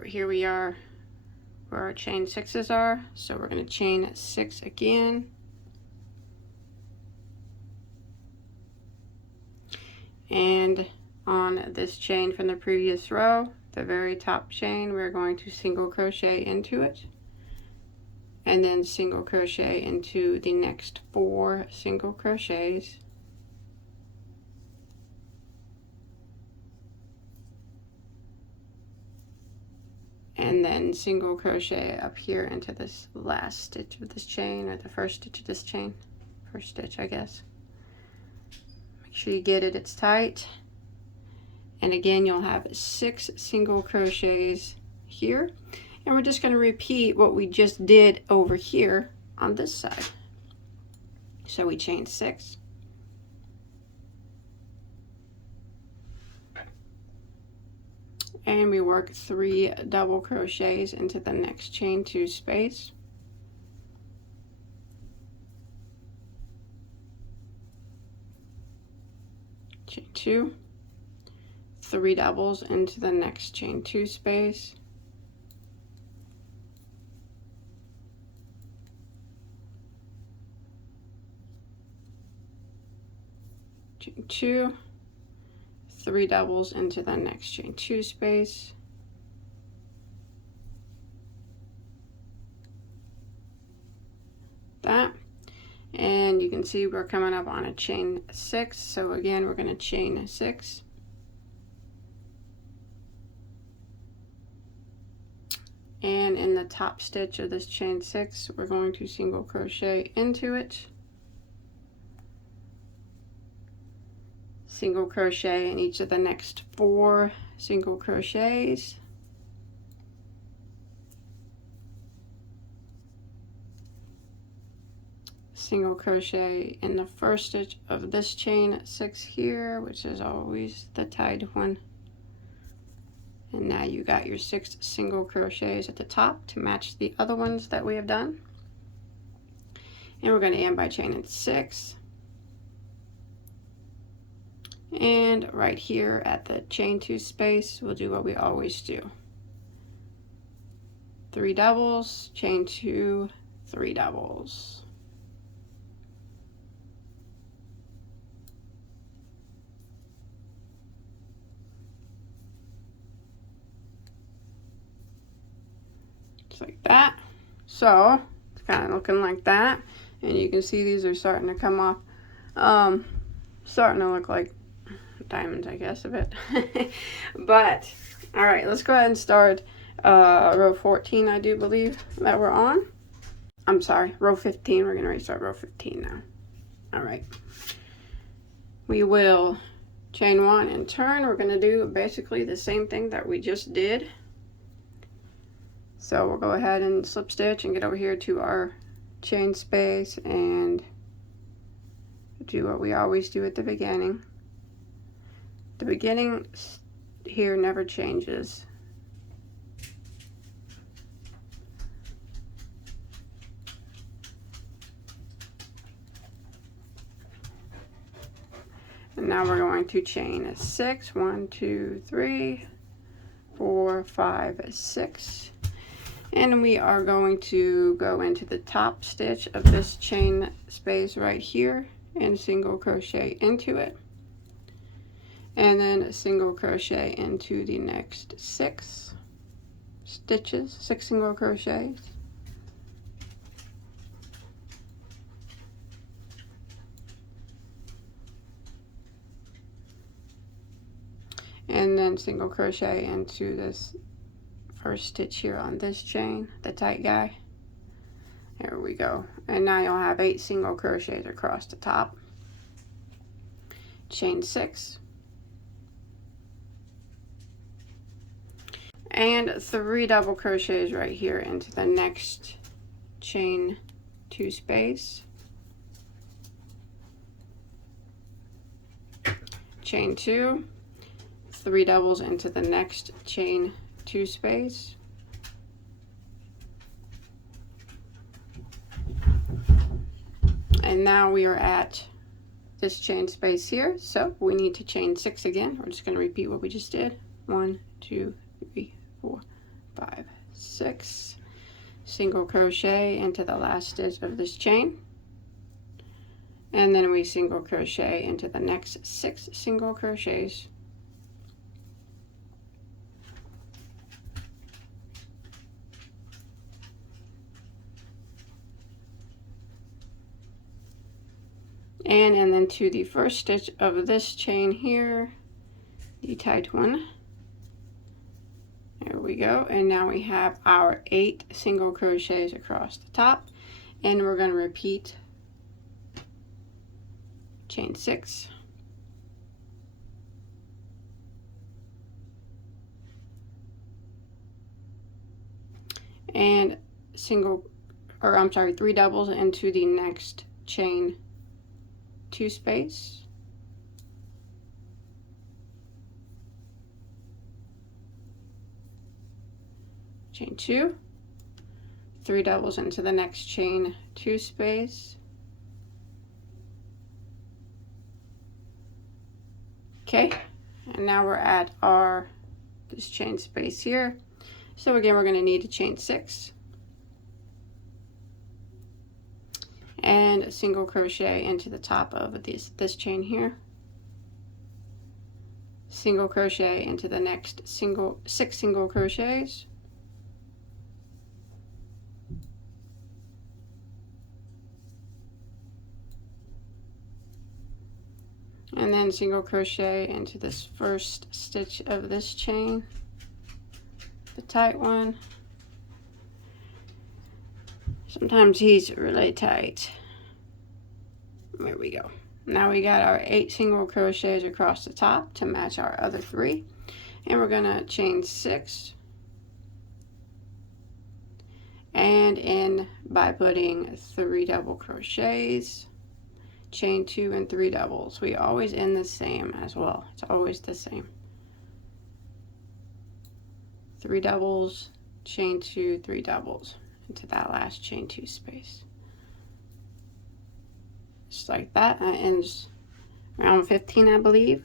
here we are where our chain 6s are, so we're going to chain 6 again. And on this chain from the previous row, the very top chain, we're going to single crochet into it. and then single crochet into the next 4 single crochets, and then single crochet up here into this last stitch of this chain, or the first stitch of this chain, first stitch I guess. Make sure you get it, it's tight. And again, you'll have 6 single crochets here, and we're just going to repeat what we just did over here on this side. So we chain 6, and we work 3 double crochets into the next chain 2 space, chain 2, 3 doubles into the next chain 2 space, chain 2, 3 doubles into the next chain 2 space, that, and you can see we're coming up on a chain 6, so again we're going to chain 6, and in the top stitch of this chain 6 we're going to single crochet into it, single crochet in each of the next 4 single crochets, single crochet in the first stitch of this chain 6 here, which is always the tied one, and now you got your 6 single crochets at the top to match the other ones that we have done. And we're going to end by chaining 6, and right here at the chain 2 space we'll do what we always do, 3 doubles, chain 2, 3 doubles, just like that. So it's kind of looking like that, and you can see these are starting to come off, starting to look like diamonds, I guess, a bit. But all right, let's go ahead and start row 14, I do believe that we're on. I'm sorry, row 15. We're gonna restart row 15 now. All right, we will chain 1 and turn. We're gonna do basically the same thing that we just did. So we'll go ahead and slip stitch and get over here to our chain space and do what we always do at the beginning. The beginning here never changes. And now we're going to chain 6, 1, 2, 3, 4, 5, 6. And we are going to go into the top stitch of this chain space right here and single crochet into it, and then a single crochet into the next 6 stitches, 6 single crochets, and then single crochet into this first stitch here on this chain, the tight guy. There we go. And now you'll have 8 single crochets across the top, chain 6, and 3 double crochets right here into the next chain 2 space, chain 2, 3 doubles into the next chain 2 space, and now we are at this chain space here, so we need to chain 6 again. We're just going to repeat what we just did. 1, 2, 3, 4, 5, 6, single crochet into the last stitch of this chain, and then we single crochet into the next 6 single crochets, and then to the first stitch of this chain here, the tight one. There we go, and now we have our 8 single crochets across the top, and we're going to repeat chain 6, and I'm sorry, 3 doubles into the next chain 2 space, chain 2, 3 doubles into the next chain 2 space, okay, and now we're at this chain space here. So again, we're going to need to chain 6 and a single crochet into the top of this chain here, single crochet into the next 6 single crochets, and then single crochet into this first stitch of this chain, the tight one. Sometimes he's really tight. There we go. Now we got our 8 single crochets across the top to match our other 3, and we're gonna chain 6 and end by putting 3 double crochets, chain 2 and 3 doubles. We always end the same as well. It's always the same. 3 doubles, chain 2, 3 doubles into that last chain 2 space. Just like that. That ends round 15, I believe.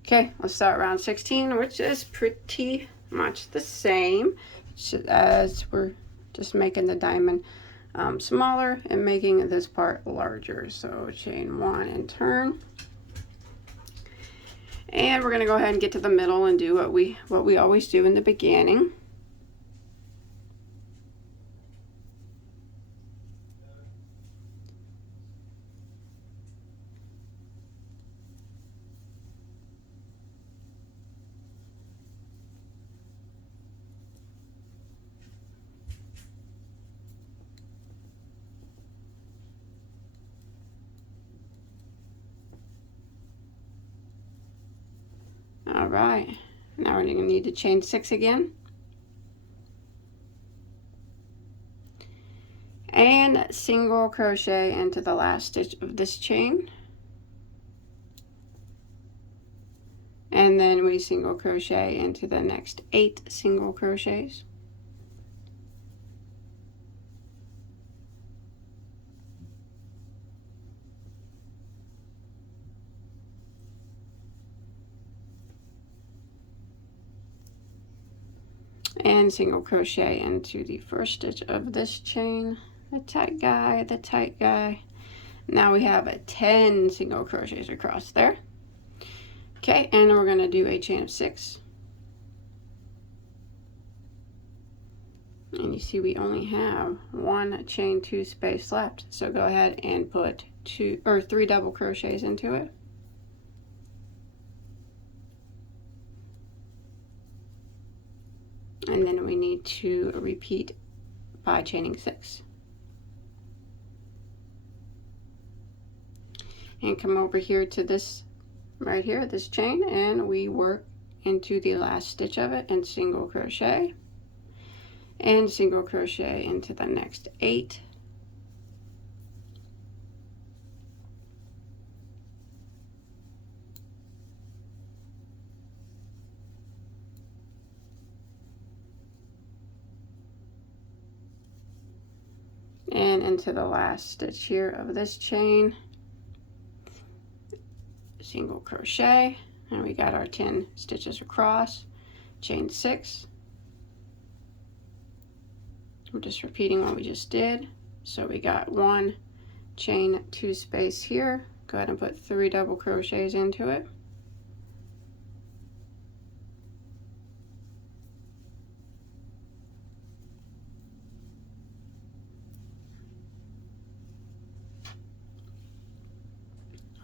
Okay, let's start round 16, which is pretty much the same as we're just making the diamond smaller and making this part larger. So chain 1 and turn. And we're going to go ahead and get to the middle and do what we always do in the beginning. All right, now we're going to need to chain 6 again. And single crochet into the last stitch of this chain. And then we single crochet into the next 8 single crochets. And single crochet into the first stitch of this chain, the tight guy. Now we have 10 single crochets across there. Okay, and we're going to do a chain of 6. And you see we only have 1 chain 2 space left. So go ahead and put 3 double crochets into it. And then we need to repeat by chaining 6. And come over here to this right here, this chain, and we work into the last stitch of it and single crochet and single crochet into the next 8. And into the last stitch here of this chain, single crochet, and we got our 10 stitches across, chain 6. We're just repeating what we just did. So we got 1 chain 2 space here. Go ahead and put 3 double crochets into it.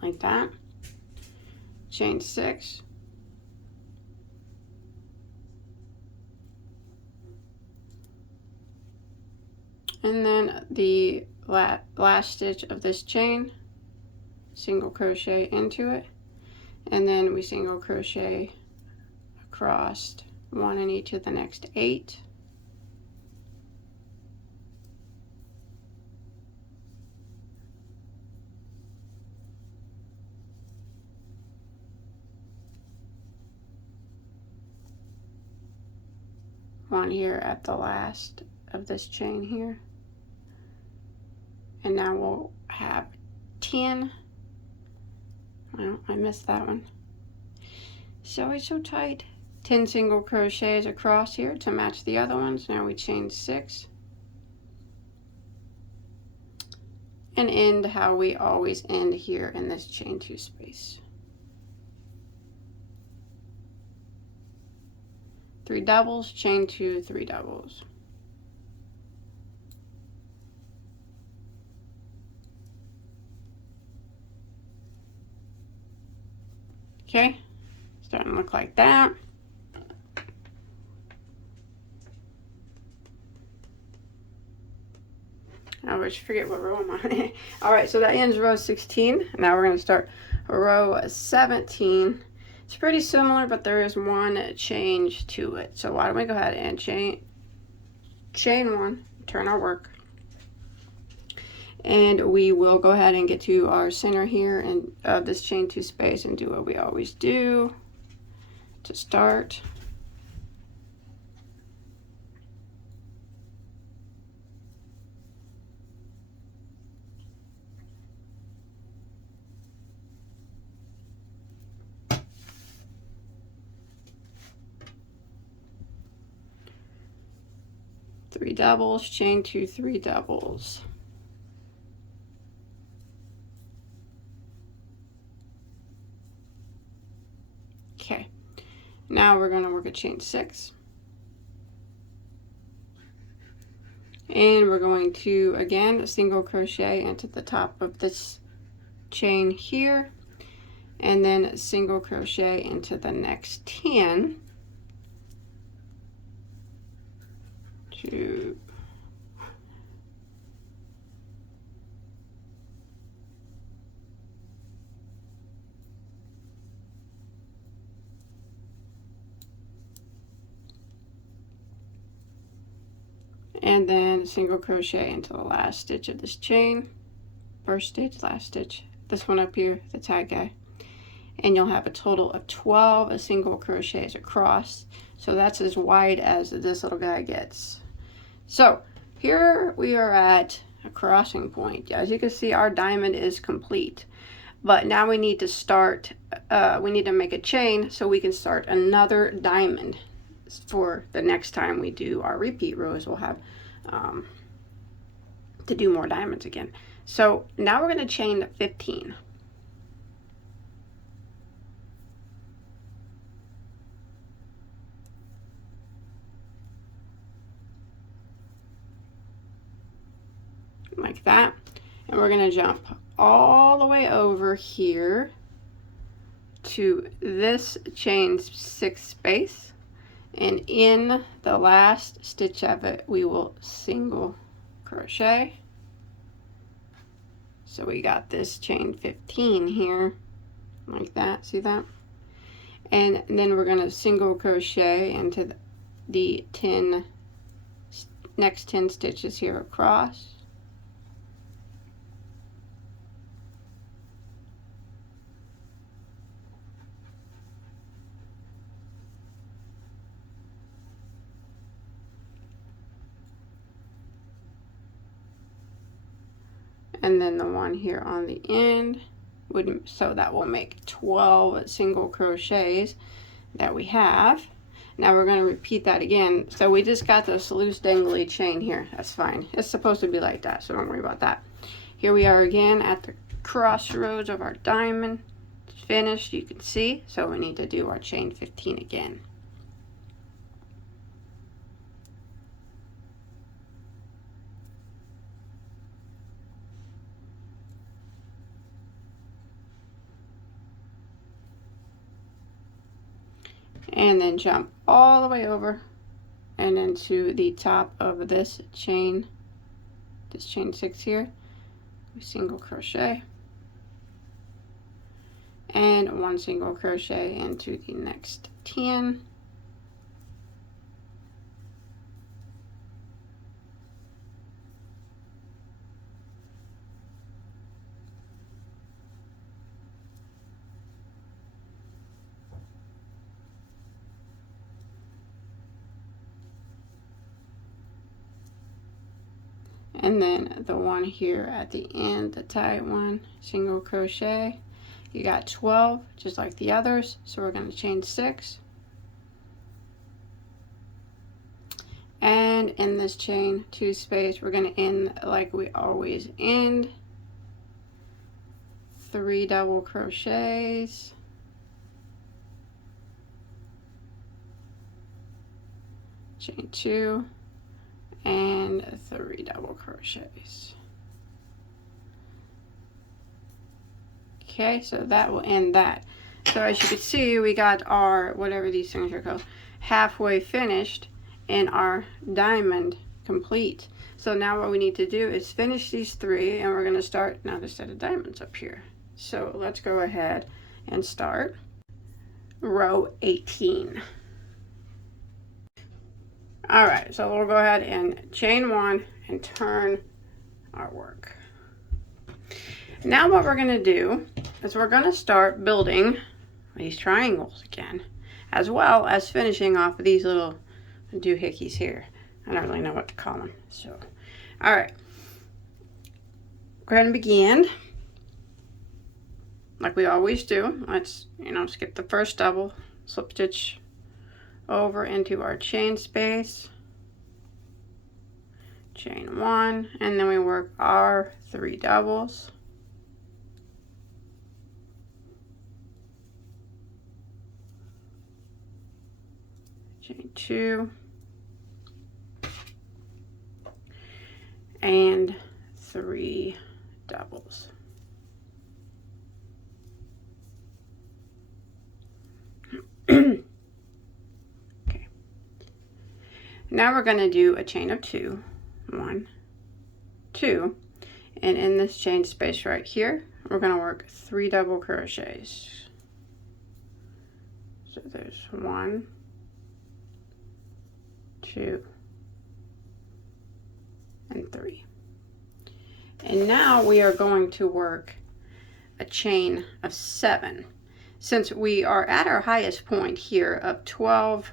like that. Chain 6. And then the last stitch of this chain, single crochet into it, and then we single crochet across, one in each of the next 8. One here at the last of this chain here. And now we'll have 10. Well, I missed that one. So it's so tight. 10 single crochets across here to match the other ones. Now we chain 6. And end how we always end here in this chain 2 space. 3 doubles, chain 2, 3 doubles. Okay, starting to look like that. I always forget what row I'm on. All right, so that ends row 16. Now we're going to start row 17. It's pretty similar, but there is one change to it. So why don't we go ahead and chain 1, turn our work. And we will go ahead and get to our center here and of this chain 2 space and do what we always do to start. Three doubles, chain 2, 3 doubles. Okay, now we're going to work a chain 6. And we're going to, again, single crochet into the top of this chain here. And then single crochet into the next 10. And then single crochet into the last stitch of this chain. First stitch, last stitch. This one up here, the tag guy. And you'll have a total of 12 single crochets across. So that's as wide as this little guy gets. So here we are at a crossing point. As you can see, our diamond is complete. But now we need to start, we need to make a chain so we can start another diamond for the next time we do our repeat rows. We'll have to do more diamonds again. So now we're going to chain 15. Like that. And we're going to jump all the way over here to this chain 6 space, and in the last stitch of it we will single crochet. So we got this chain 15 here, like that, see that? And then we're going to single crochet into the next 10 stitches here across. And then the one here on the end would, so that will make 12 single crochets that we have. Now we're going to repeat that again. So we just got this loose dangly chain here. That's fine. It's supposed to be like that, so don't worry about that. Here we are again at the crossroads of our diamond. It's finished, you can see. So we need to do our chain 15 again. and then jump all the way over and into the top of this chain 6 here. We single crochet and 1 single crochet into the next 10. And then the one here at the end, the tight one, single crochet. You got 12 just like the others, so we're going to chain 6, and in this chain 2 space we're going to end like we always end, 3 double crochets, chain 2, and 3 double crochets. Okay, so that will end that. So as you can see, we got our, whatever these things are called, halfway finished and our diamond complete. So now what we need to do is finish these 3, and we're going to start now the set of diamonds up here. So let's go ahead and start row 18. All right, so we'll go ahead and chain 1 and turn our work. Now what we're going to do is we're going to start building these triangles again, as well as finishing off these little doohickeys here. I don't really know what to call them. So, all right, go ahead and begin like we always do. Let's, skip the first double, slip stitch over into our chain space, chain 1, and then we work our 3 doubles. Chain 2 and 3 doubles. Okay. Now we're going to do a chain of 2, 1, 2, and in this chain space right here, we're going to work 3 double crochets. So there's 1, 2, and 3. And now we are going to work a chain of 7. Since we are at our highest point here of 12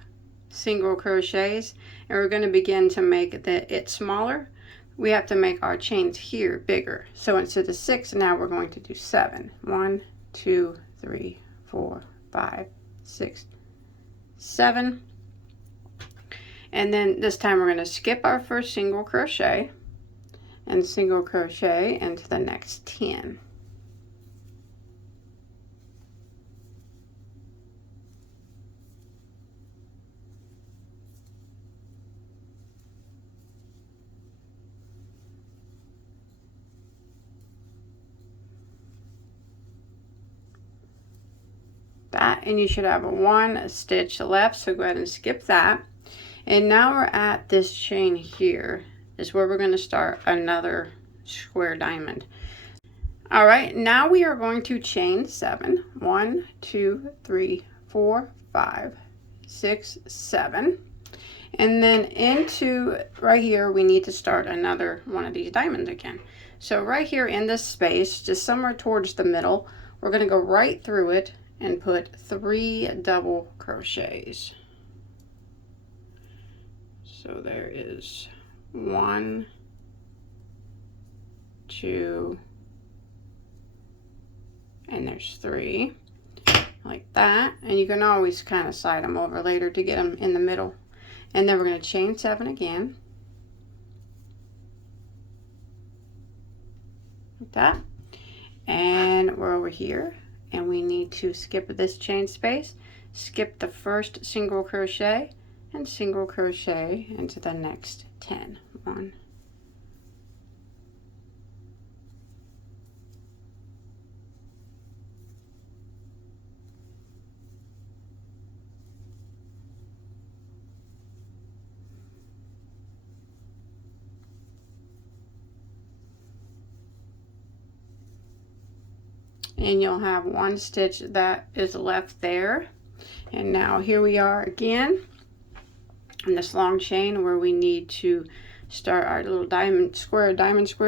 single crochets, and we're going to begin to make it smaller, we have to make our chains here bigger. So instead of 6, now we're going to do 7. 1, 2, 3, 4, 5, 6, 7. And then this time we're going to skip our first single crochet and single crochet into the next 10. That, and you should have 1 stitch left, so go ahead and skip that. And now we're at this chain here is where we're going to start another square diamond. All right, now we are going to chain 7. 1, 2, 3, 4, 5, 6, 7. And then into right here, we need to start another one of these diamonds again. So right here in this space, just somewhere towards the middle, we're going to go right through it and put 3 double crochets. So there is 1, 2, and there's 3, like that. And you can always kind of slide them over later to get them in the middle. And then we're going to chain 7 again, like that. And we're over here, and we need to skip this chain space, skip the first single crochet, and single crochet into the next 10. 1, and you'll have one stitch that is left there. And now here we are again in this long chain where we need to start our little diamond square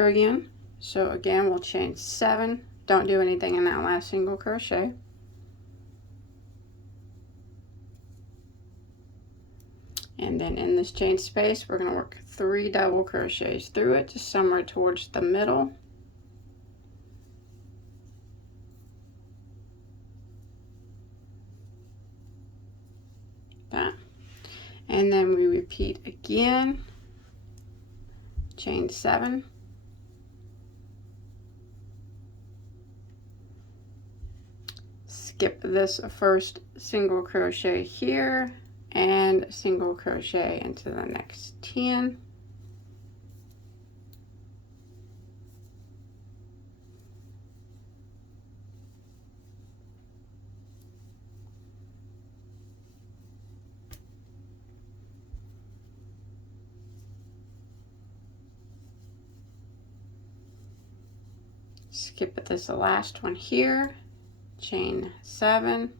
again. So again, we'll chain 7. Don't do anything in that last single crochet. And then in this chain space, we're going to work 3 double crochets through it, just somewhere towards the middle. That. And then we repeat again, chain 7. Skip this first single crochet here and single crochet into the next 10. Skip this last one here, chain 7.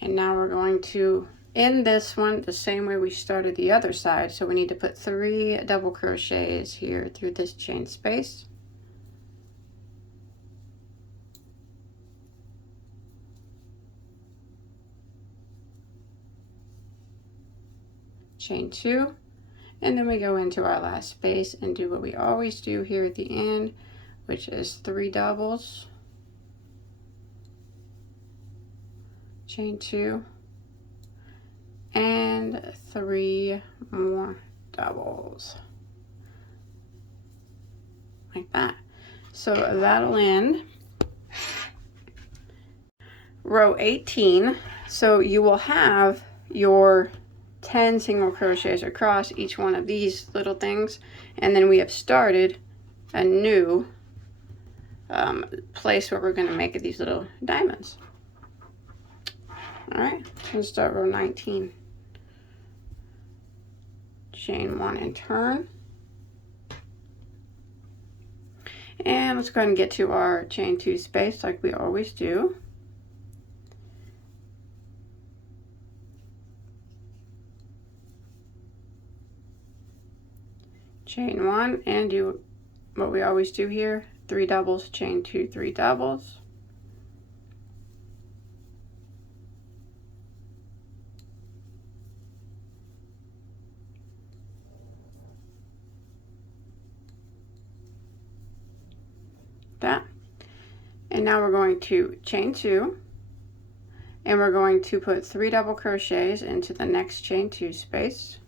And now we're going to end this one the same way we started the other side. So we need to put 3 double crochets here through this chain space. Chain 2. And then we go into our last space and do what we always do here at the end, which is 3 doubles. Chain 2 and 3 more doubles like that. So that'll end row 18. So you will have your 10 single crochets across each one of these little things, and then we have started a new place where we're going to make these little diamonds. Alright, let's start row 19. Chain 1 and turn. And let's go ahead and get to our chain 2 space like we always do. Chain 1 and do what we always do here, 3 doubles, chain 2, 3 doubles. That. And now we're going to chain 2, and we're going to put 3 double crochets into the next chain 2 space.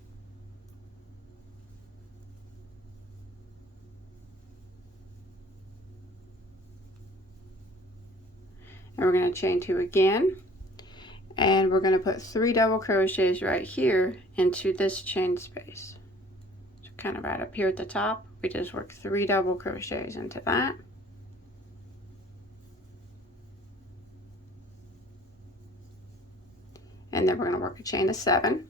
And we're going to chain 2 again, and we're going to put 3 double crochets right here into this chain space. So kind of right up here at the top, we just work 3 double crochets into that. And then we're going to work a chain of 7.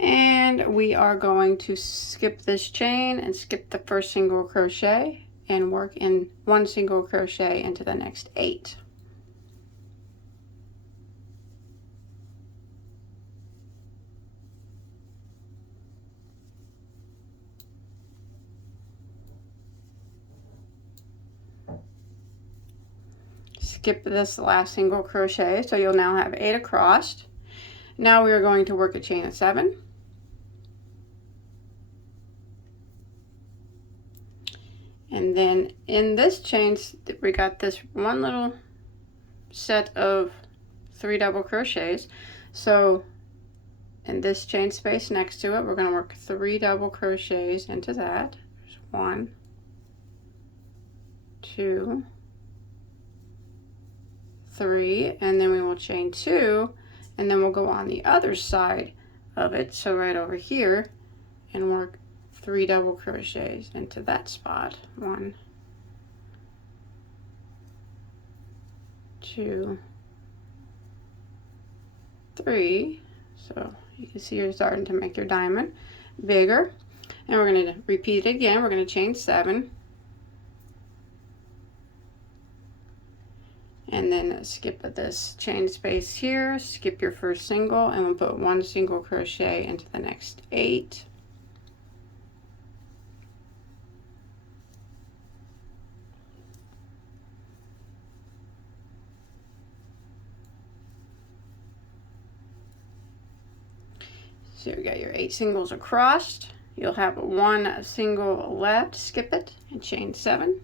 And we are going to skip this chain and skip the first single crochet and work in 1 single crochet into the next 8. Skip this last single crochet, so you'll now have 8 across. Now we are going to work a chain of 7. And then in this chain, we got this one little set of 3 double crochets. So in this chain space next to it, we're going to work 3 double crochets into that. There's 1, 2, 3, and then we will chain 2, and then we'll go on the other side of it, so right over here, and work 3 double crochets into that spot. 1, 2, 3. So You can see you're starting to make your diamond bigger. And we're going to repeat it again. We're going to chain 7. And then skip this chain space here, skip your first single, and we'll put 1 single crochet into the next 8. So you got your 8 singles across. You'll have 1 single left, skip it, and chain 7.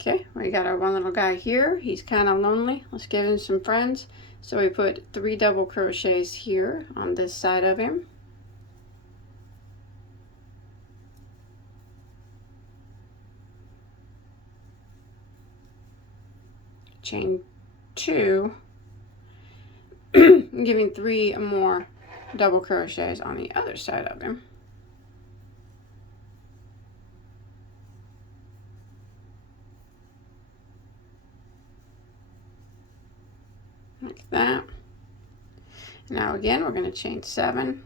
Okay, we got our one little guy here. He's kind of lonely. Let's give him some friends. So we put 3 double crochets here on this side of him. Chain 2, giving 3 more double crochets on the other side of him. Like that. Now again, we're going to chain 7.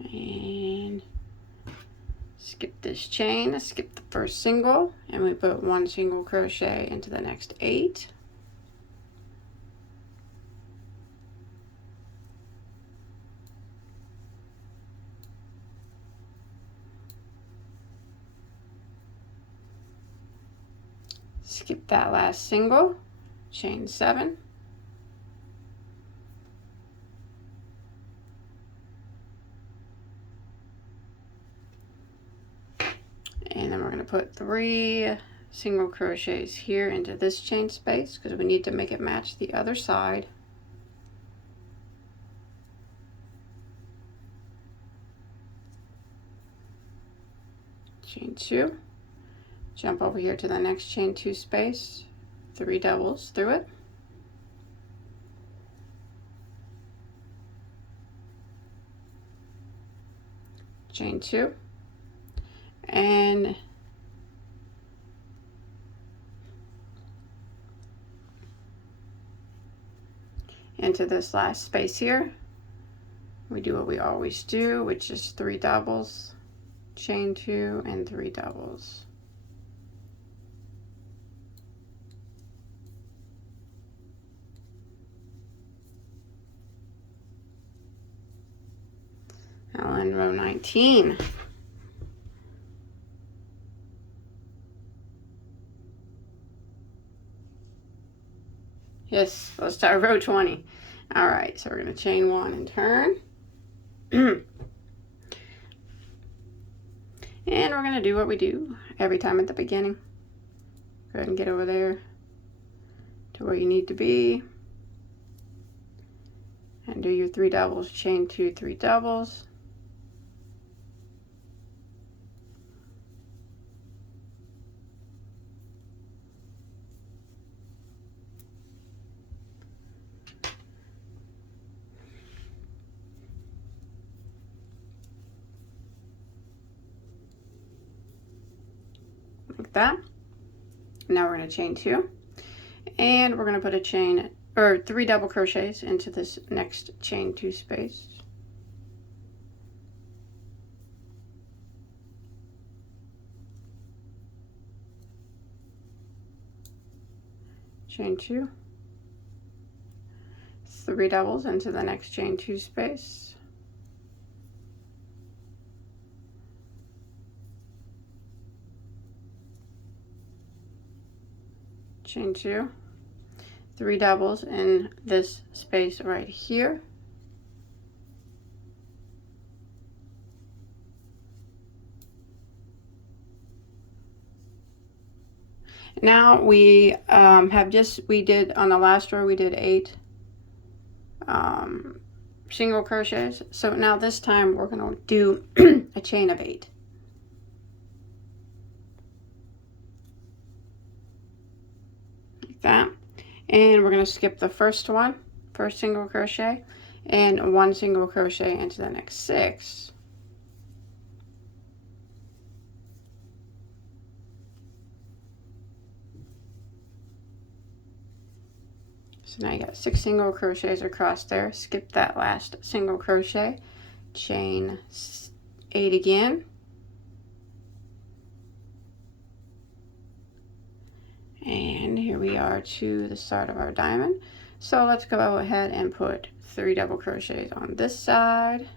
And skip this chain, skip the first single, and we put 1 single crochet into the next 8. Skip that last single, chain 7. And then we're going to put 3 single crochets here into this chain space because we need to make it match the other side. Chain 2. Jump over here to the next chain 2 space, 3 doubles through it. Chain 2. And into this last space here, we do what we always do, which is 3 doubles, chain 2, and 3 doubles. Now in row 19. Yes, let's start row 20. All right, so we're going to chain 1 and turn. And we're going to do what we do every time at the beginning. Go ahead and get over there to where you need to be. And do your 3 doubles, chain 2, 3 doubles. Like that. Now we're going to chain 2, and we're going to put a chain or 3 double crochets into this next chain 2 space. Chain 2, 3 doubles into the next chain 2 space. Chain 2, 3 doubles in this space right here. Now we we did on the last row, we did 8 single crochets. So now this time we're going to do a chain of 8. Like that. And we're going to skip the first single crochet, and 1 single crochet into the next 6. So now you got 6 single crochets across there. Skip that last single crochet, chain 8 again, and here we are to the start of our diamond. So let's go ahead and put 3 double crochets on this side,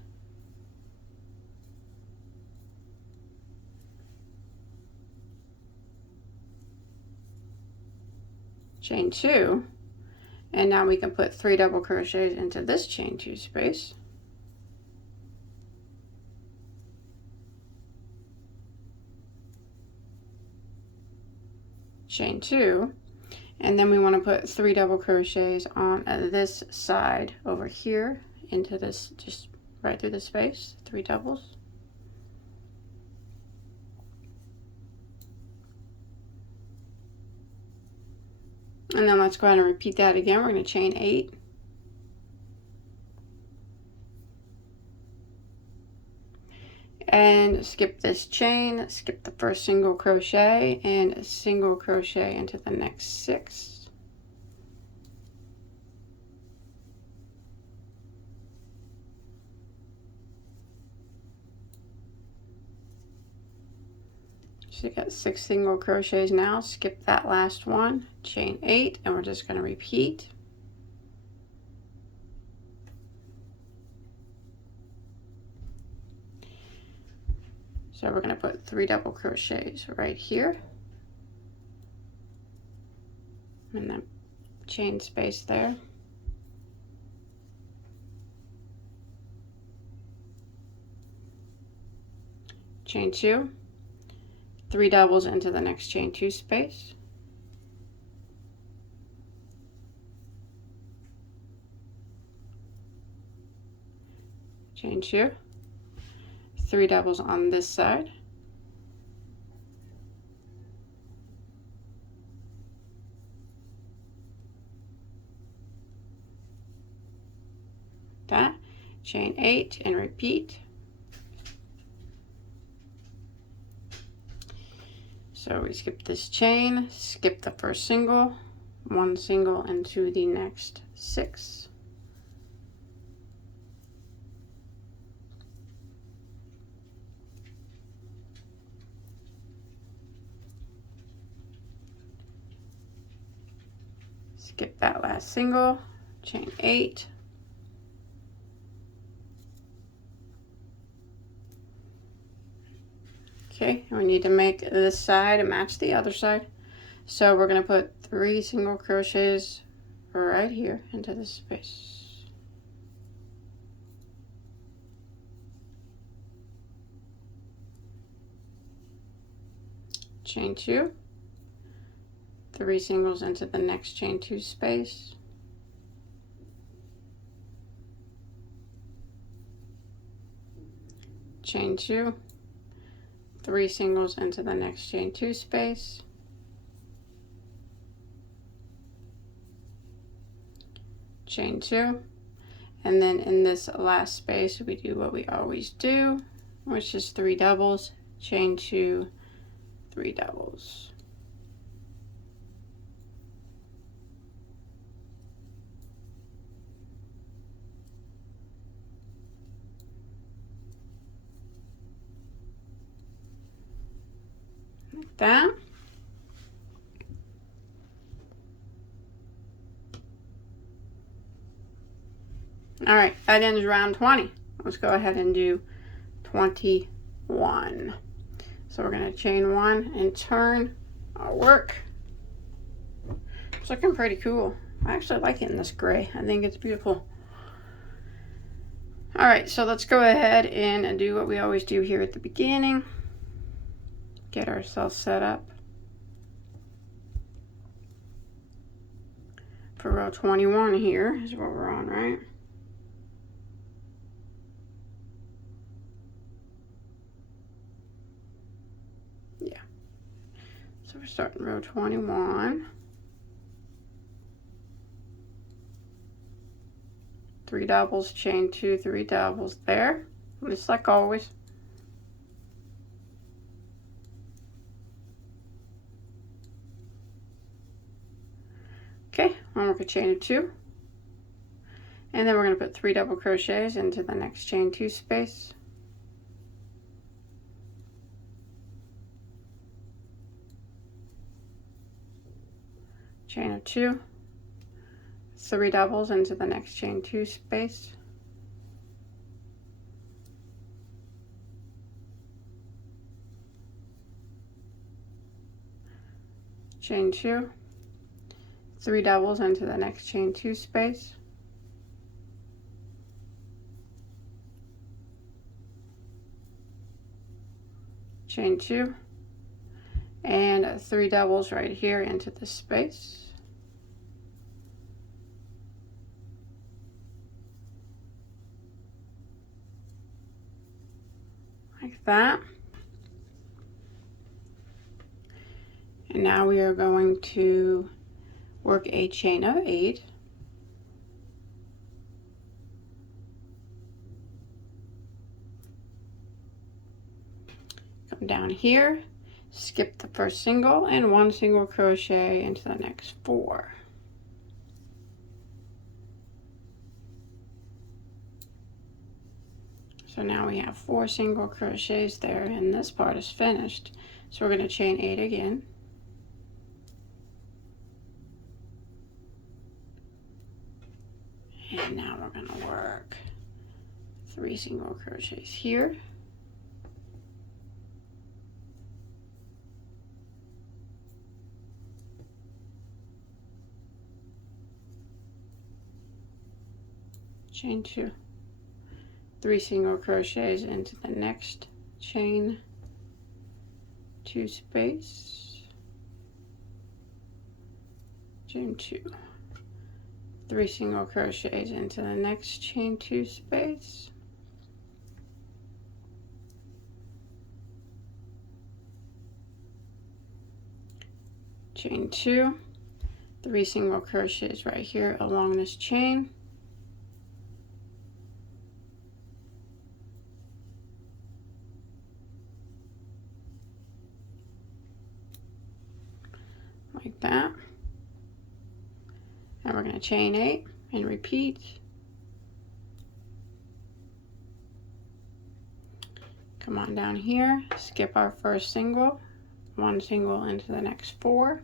chain 2, and now we can put 3 double crochets into this chain 2 space, chain 2, and then we want to put 3 double crochets on this side over here into this, just right through the space, 3 doubles. And then let's go ahead and repeat that again. We're going to chain 8. And skip this chain, skip the first single crochet, and a single crochet into the next 6. So you got 6 single crochets now. Skip that last one, chain 8, and we're just going to repeat. So we're going to put 3 double crochets right here, and then chain space there. Chain 2, 3 doubles into the next chain 2 space. Chain 2, 3 doubles on this side. That, chain 8 and repeat. So we skip this chain, skip the first single, 1 single into the next 6. Skip that last single, chain 8. Okay, and we need to make this side match the other side. So we're going to put 3 single crochets right here into this space. Chain 2. 3 singles into the next chain 2 space. Chain 2. 3 singles into the next chain 2 space. Chain 2. And then in this last space we do what we always do, which is 3 doubles, chain 2, 3 doubles. Like that. All right, that ends round 20. Let's go ahead and do 21. So we're going to chain 1 and turn our work. It's looking pretty cool. I actually like it in this gray. I think it's beautiful. All right, so let's go ahead and do what we always do here at the beginning. Get ourselves set up for row 21. Here is what we're on, right? Yeah. So we're starting row 21. 3 doubles, chain 2, 3 doubles there, just like always. Okay, One more chain of 2, and then we're going to put 3 double crochets into the next chain 2 space. Chain of 2, 3 doubles into the next chain 2 space. Chain 2, 3 doubles into the next chain 2 space. Chain 2, and 3 doubles right here into the space. Like that. And now we are going to work a chain of 8. Come down here, skip the first single and 1 single crochet into the next 4. So now we have 4 single crochets there, and this part is finished. So we're going to chain 8 again. And now we're going to work 3 single crochets here. Chain 2. 3 single crochets into the next chain 2 space. Chain 2. 3 single crochets into the next chain 2 space. Chain 2. 3 single crochets right here along this chain. Like that. And we're going to chain 8 and repeat. Come on down here, skip our first single, 1 single into the next 4.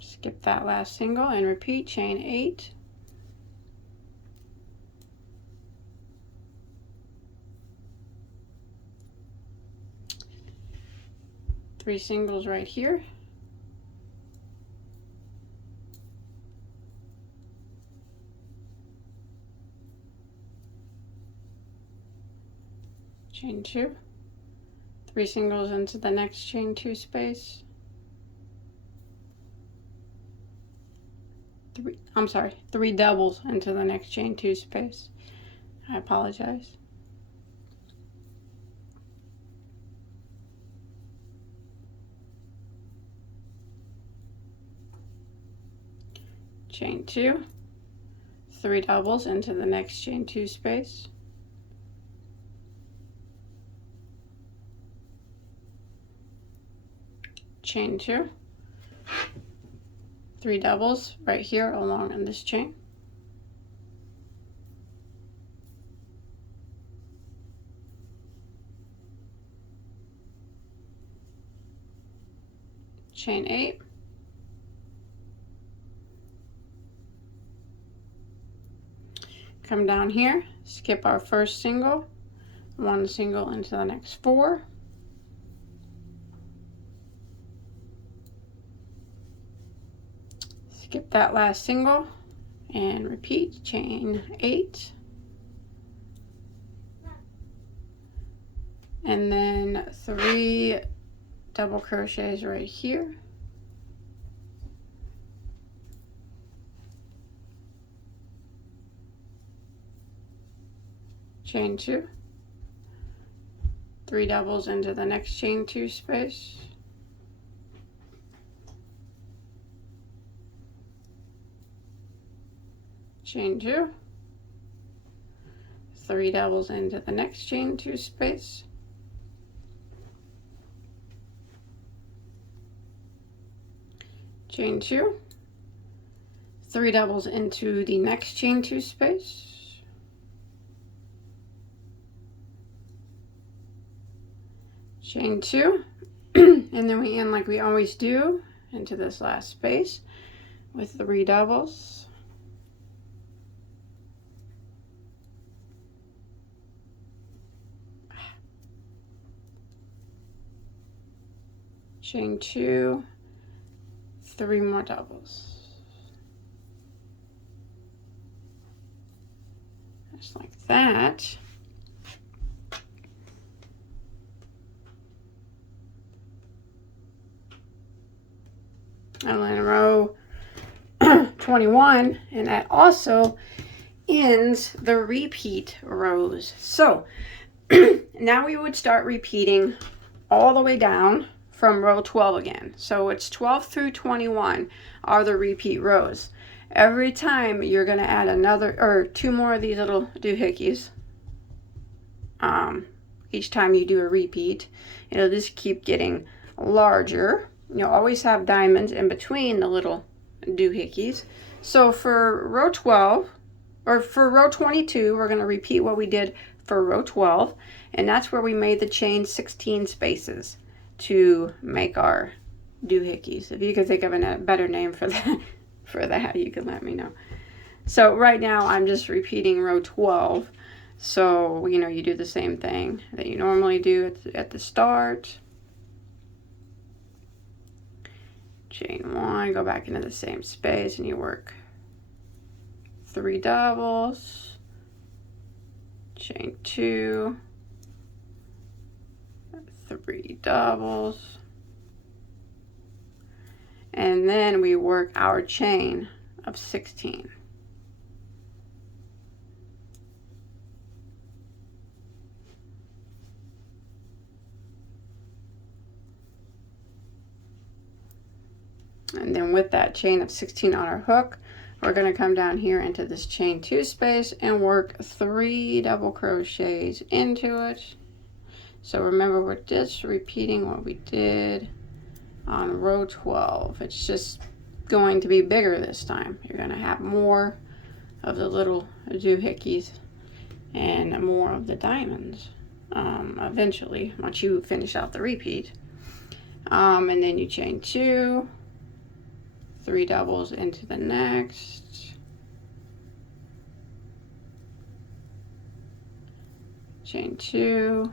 Skip that last single and repeat, chain 8. Three singles right here. Chain 2. 3 singles into the next chain 2 space. Three doubles into the next chain 2 space. I apologize. Chain 2, 3 doubles into the next chain 2 space. Chain 2, 3 doubles right here along in this chain. Chain 8. Come down here, skip our first single, 1 single into the next 4. Skip that last single and repeat, chain 8. And then 3 double crochets right here. Chain 2, 3 doubles into the next chain 2 space. Chain 2, 3 doubles into the next chain 2 space. chain 2, 3 doubles into the next chain 2 space, chain 2, and then we end like we always do into this last space with 3 doubles, chain 2, 3 more doubles, just like that. And then row 21, and that also ends the repeat rows. So now we would start repeating all the way down from row 12 again. So it's 12 through 21 are the repeat rows. Every time you're going to add another or 2 more of these little doohickeys. Each time you do a repeat, it'll just keep getting larger. You'll always have diamonds in between the little doohickeys. So for row 12, or for row 22, we're going to repeat what we did for row 12, and that's where we made the chain 16 spaces to make our doohickeys. If you can think of a better name for that, you can let me know. So right now I'm just repeating row 12. So, you know, you do the same thing that you normally do at the start. Chain 1, go back into the same space, and you work 3 doubles, chain 2, 3 doubles, and then we work our chain of 16. And then with that chain of 16 on our hook, we're going to come down here into this chain 2 space and work 3 double crochets into it. So remember, we're just repeating what we did on row 12. It's just going to be bigger this time. You're going to have more of the little doohickeys and more of the diamonds eventually, once you finish out the repeat. And then you chain 2, 3 doubles into the next, chain 2,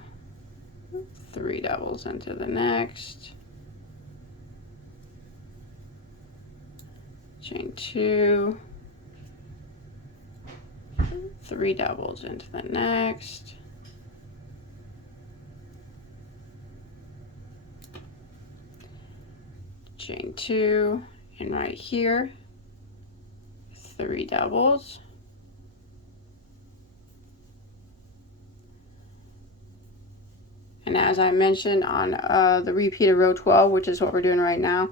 3 doubles into the next, chain 2, 3 doubles into the next, chain 2, and right here 3 doubles, and as I mentioned on the repeat of row 12, which is what we're doing right now,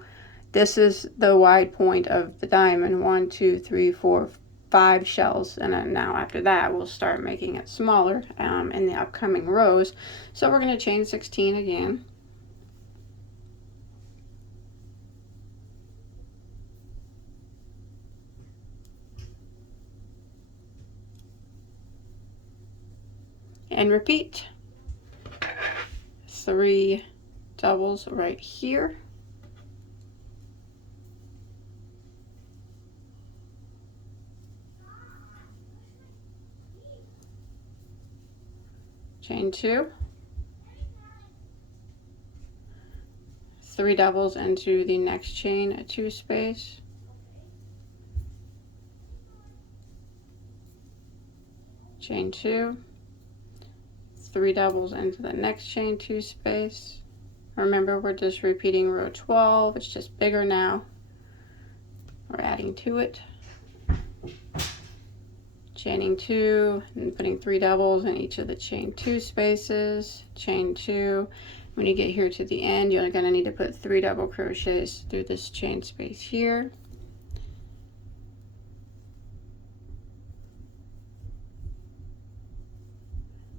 this is the wide point of the diamond. 1, 2, 3, 4, 5 shells, and then now after that we'll start making it smaller in the upcoming rows. So we're going to chain 16 again, and repeat 3 doubles right here, chain 2, 3 doubles into the next chain 2 space, chain 2, 3 doubles into the next chain 2 space. Remember, we're just repeating row 12. It's just bigger now. We're adding to it, chaining 2 and putting 3 doubles in each of the chain 2 spaces, chain 2. When you get here to the end, you're going to need to put 3 double crochets through this chain space here.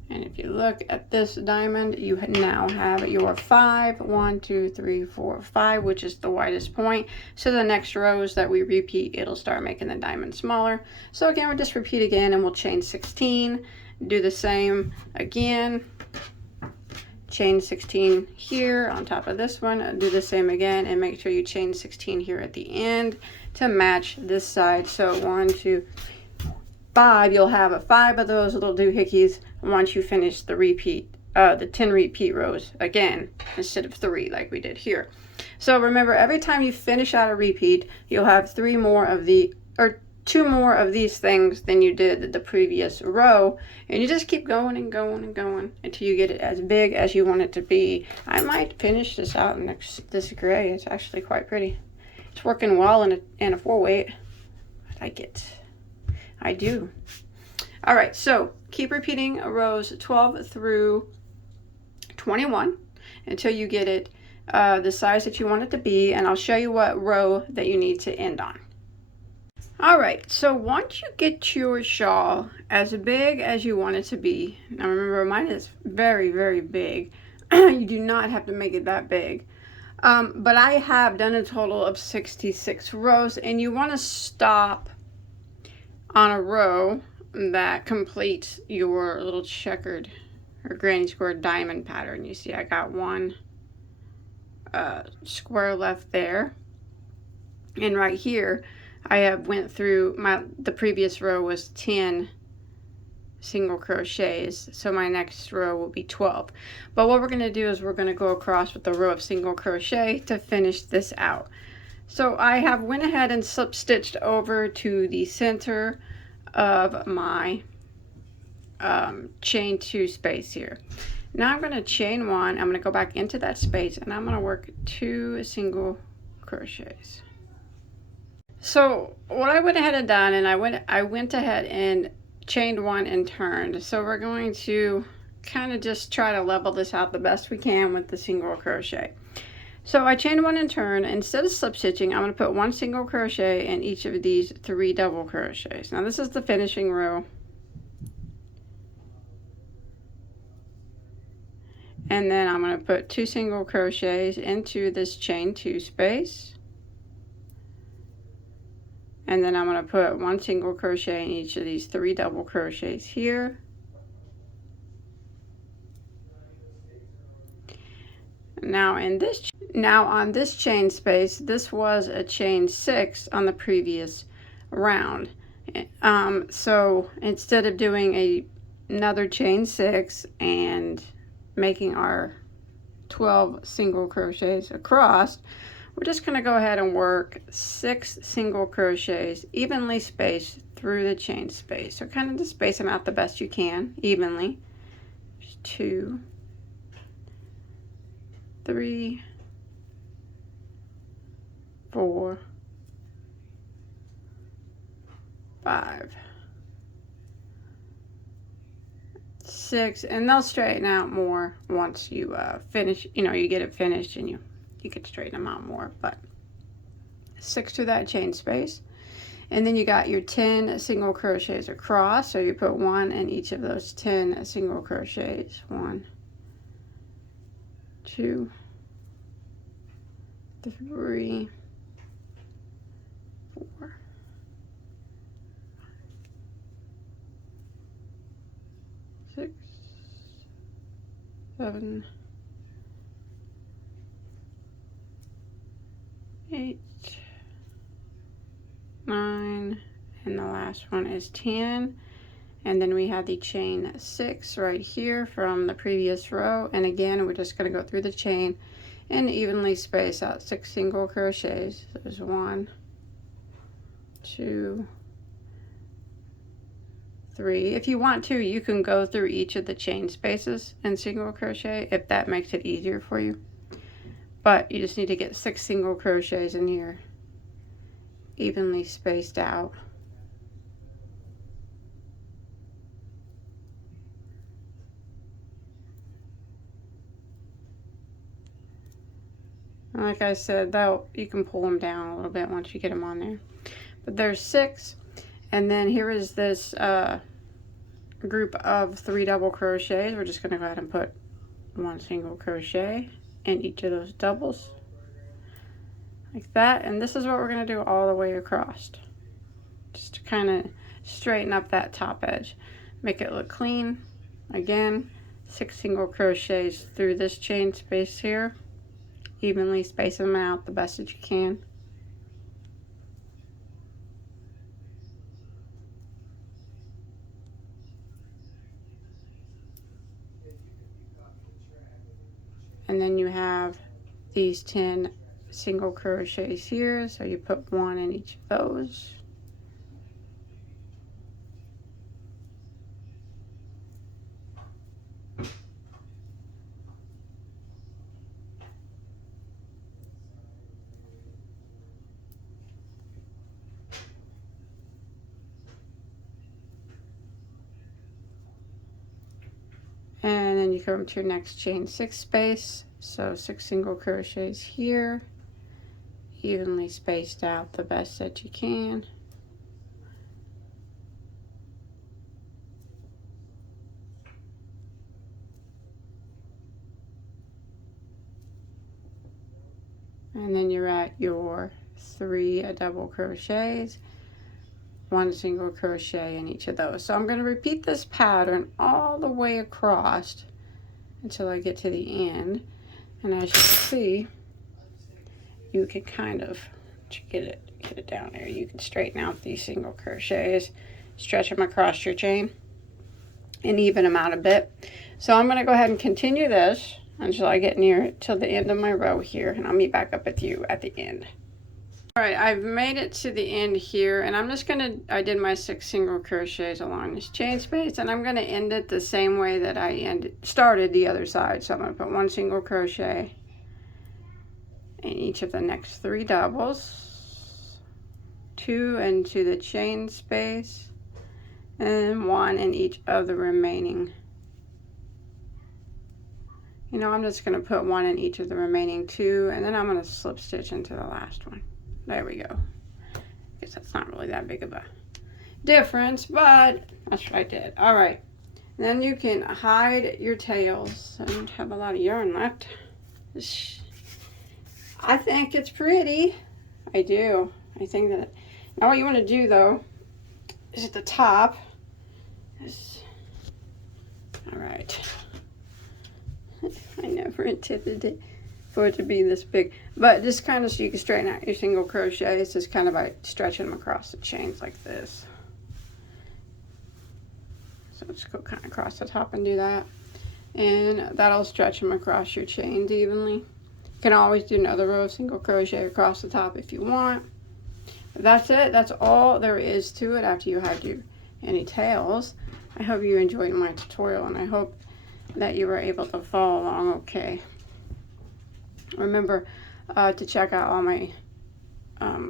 And if you look at this diamond, you now have your 5, 1, 2, 3, 4, 5, which is the widest point. So the next rows that we repeat, it'll start making the diamond smaller. So again, we'll just repeat again, and we'll chain 16, do the same again, chain 16 here on top of this one, do the same again, and make sure you chain 16 here at the end to match this side. So 1, 2, 5, you'll have 5 of those little doohickeys once you finish the repeat, the 10 repeat rows again, instead of 3 like we did here. So remember, every time you finish out a repeat, you'll have 2 more of these things than you did the previous row, and you just keep going and going and going until you get it as big as you want it to be. I might finish this out in this gray. It's actually quite pretty. It's working well in a 4-weight. I like it. I do. All right, so keep repeating rows 12 through 21 until you get it the size that you want it to be, and I'll show you what row that you need to end on. All right, so once you get your shawl as big as you want it to be, now remember mine is very, very big. You do not have to make it that big. But I have done a total of 66 rows, and you want to stop on a row that completes your little checkered or granny square diamond pattern. You see I got one square left there, and right here I have went through the previous row was 10 single crochets, so my next row will be 12. But what we're going to do is we're going to go across with a row of single crochet to finish this out. So I have went ahead and slip stitched over to the center of my chain 2 space here. Now I'm going to chain 1, I'm going to go back into that space, and I'm going to work 2 single crochets. So what I went ahead and done, and I went ahead and chained 1 and turned. So we're going to kind of just try to level this out the best we can with the single crochet. So I chained 1 and turned. Instead of slip stitching, I'm going to put 1 single crochet in each of these 3 double crochets. Now this is the finishing row. And then I'm going to put 2 single crochets into this chain 2 space. And then I'm going to put 1 single crochet in each of these 3 double crochets here. Now on this chain space, this was a chain 6 on the previous round. So instead of doing another chain 6 and making our 12 single crochets across, we're just going to go ahead and work 6 single crochets evenly spaced through the chain space. So kind of just space them out the best you can evenly. There's 2, 3, 4, 5, 6, and they'll straighten out more once you finish, you get it finished, and you can straighten them out more. But 6 to that chain space, and then you got your 10 single crochets across, so you put 1 in each of those 10 single crochets. 1, 2, 3, 4, 6, 7, 8, 9, and the last one is 10. And then we have the chain 6 right here from the previous row, and again we're just going to go through the chain and evenly space out 6 single crochets. There's 1, 2, 3. If you want to, you can go through each of the chain spaces and single crochet if that makes it easier for you, but you just need to get 6 single crochets in here evenly spaced out. Like I said, though, you can pull them down a little bit once you get them on there. But there's 6, and then here is this group of 3 double crochets, we're just going to go ahead and put 1 single crochet in each of those doubles like that, and this is what we're going to do all the way across, just to kind of straighten up that top edge, make it look clean. Again, 6 single crochets through this chain space here, evenly space them out the best that you can. And then you have these 10 single crochets here, so you put 1 in each of those. And then you come to your next chain 6 space, so 6 single crochets here, evenly spaced out the best that you can. And then you're at your 3 double crochets, 1 single crochet in each of those. So I'm going to repeat this pattern all the way across until I get to the end. And as you can see, you can kind of get it down there. You can straighten out these single crochets, stretch them across your chain, and even them out a bit. So I'm going to go ahead and continue this until I get near till the end of my row here, and I'll meet back up with you at the end. Alright, I've made it to the end here, and I'm just gonna, I did my 6 single crochets along this chain space, and I'm gonna end it the same way that I started the other side. So I'm gonna put 1 single crochet in each of the next 3 doubles, 2 into the chain space, and 1 in each of the remaining. You know, I'm just gonna put 1 in each of the remaining 2, and then I'm gonna slip stitch into the last one. There we go. I guess that's not really that big of a difference, but that's what I did. All right. Then you can hide your tails. I don't have a lot of yarn left. I think it's pretty. I do. I think that. Now what you want to do, though, is at the top. All right. I never intended it for it to be this big, but just kind of so you can straighten out your single crochets, just kind of by stretching them across the chains like this. So just go kind of across the top and do that, and that'll stretch them across your chains evenly. You can always do another row of single crochet across the top if you want. But that's it. That's all there is to it after you hide any tails. I hope you enjoyed my tutorial, and I hope that you were able to follow along okay. Remember to check out all my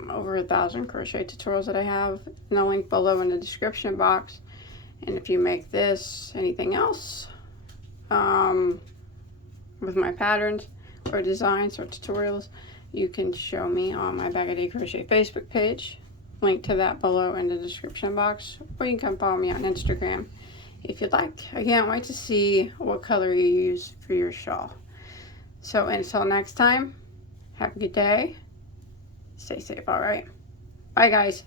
over 1,000 crochet tutorials that I have in the link below in the description box. And if you make this, anything else with my patterns or designs or tutorials, you can show me on my Bagoday Crochet Facebook page. Link to that below in the description box. Or you can come follow me on Instagram if you'd like. I can't wait to see what color you use for your shawl. So until next time, have a good day. Stay safe, all right? Bye, guys.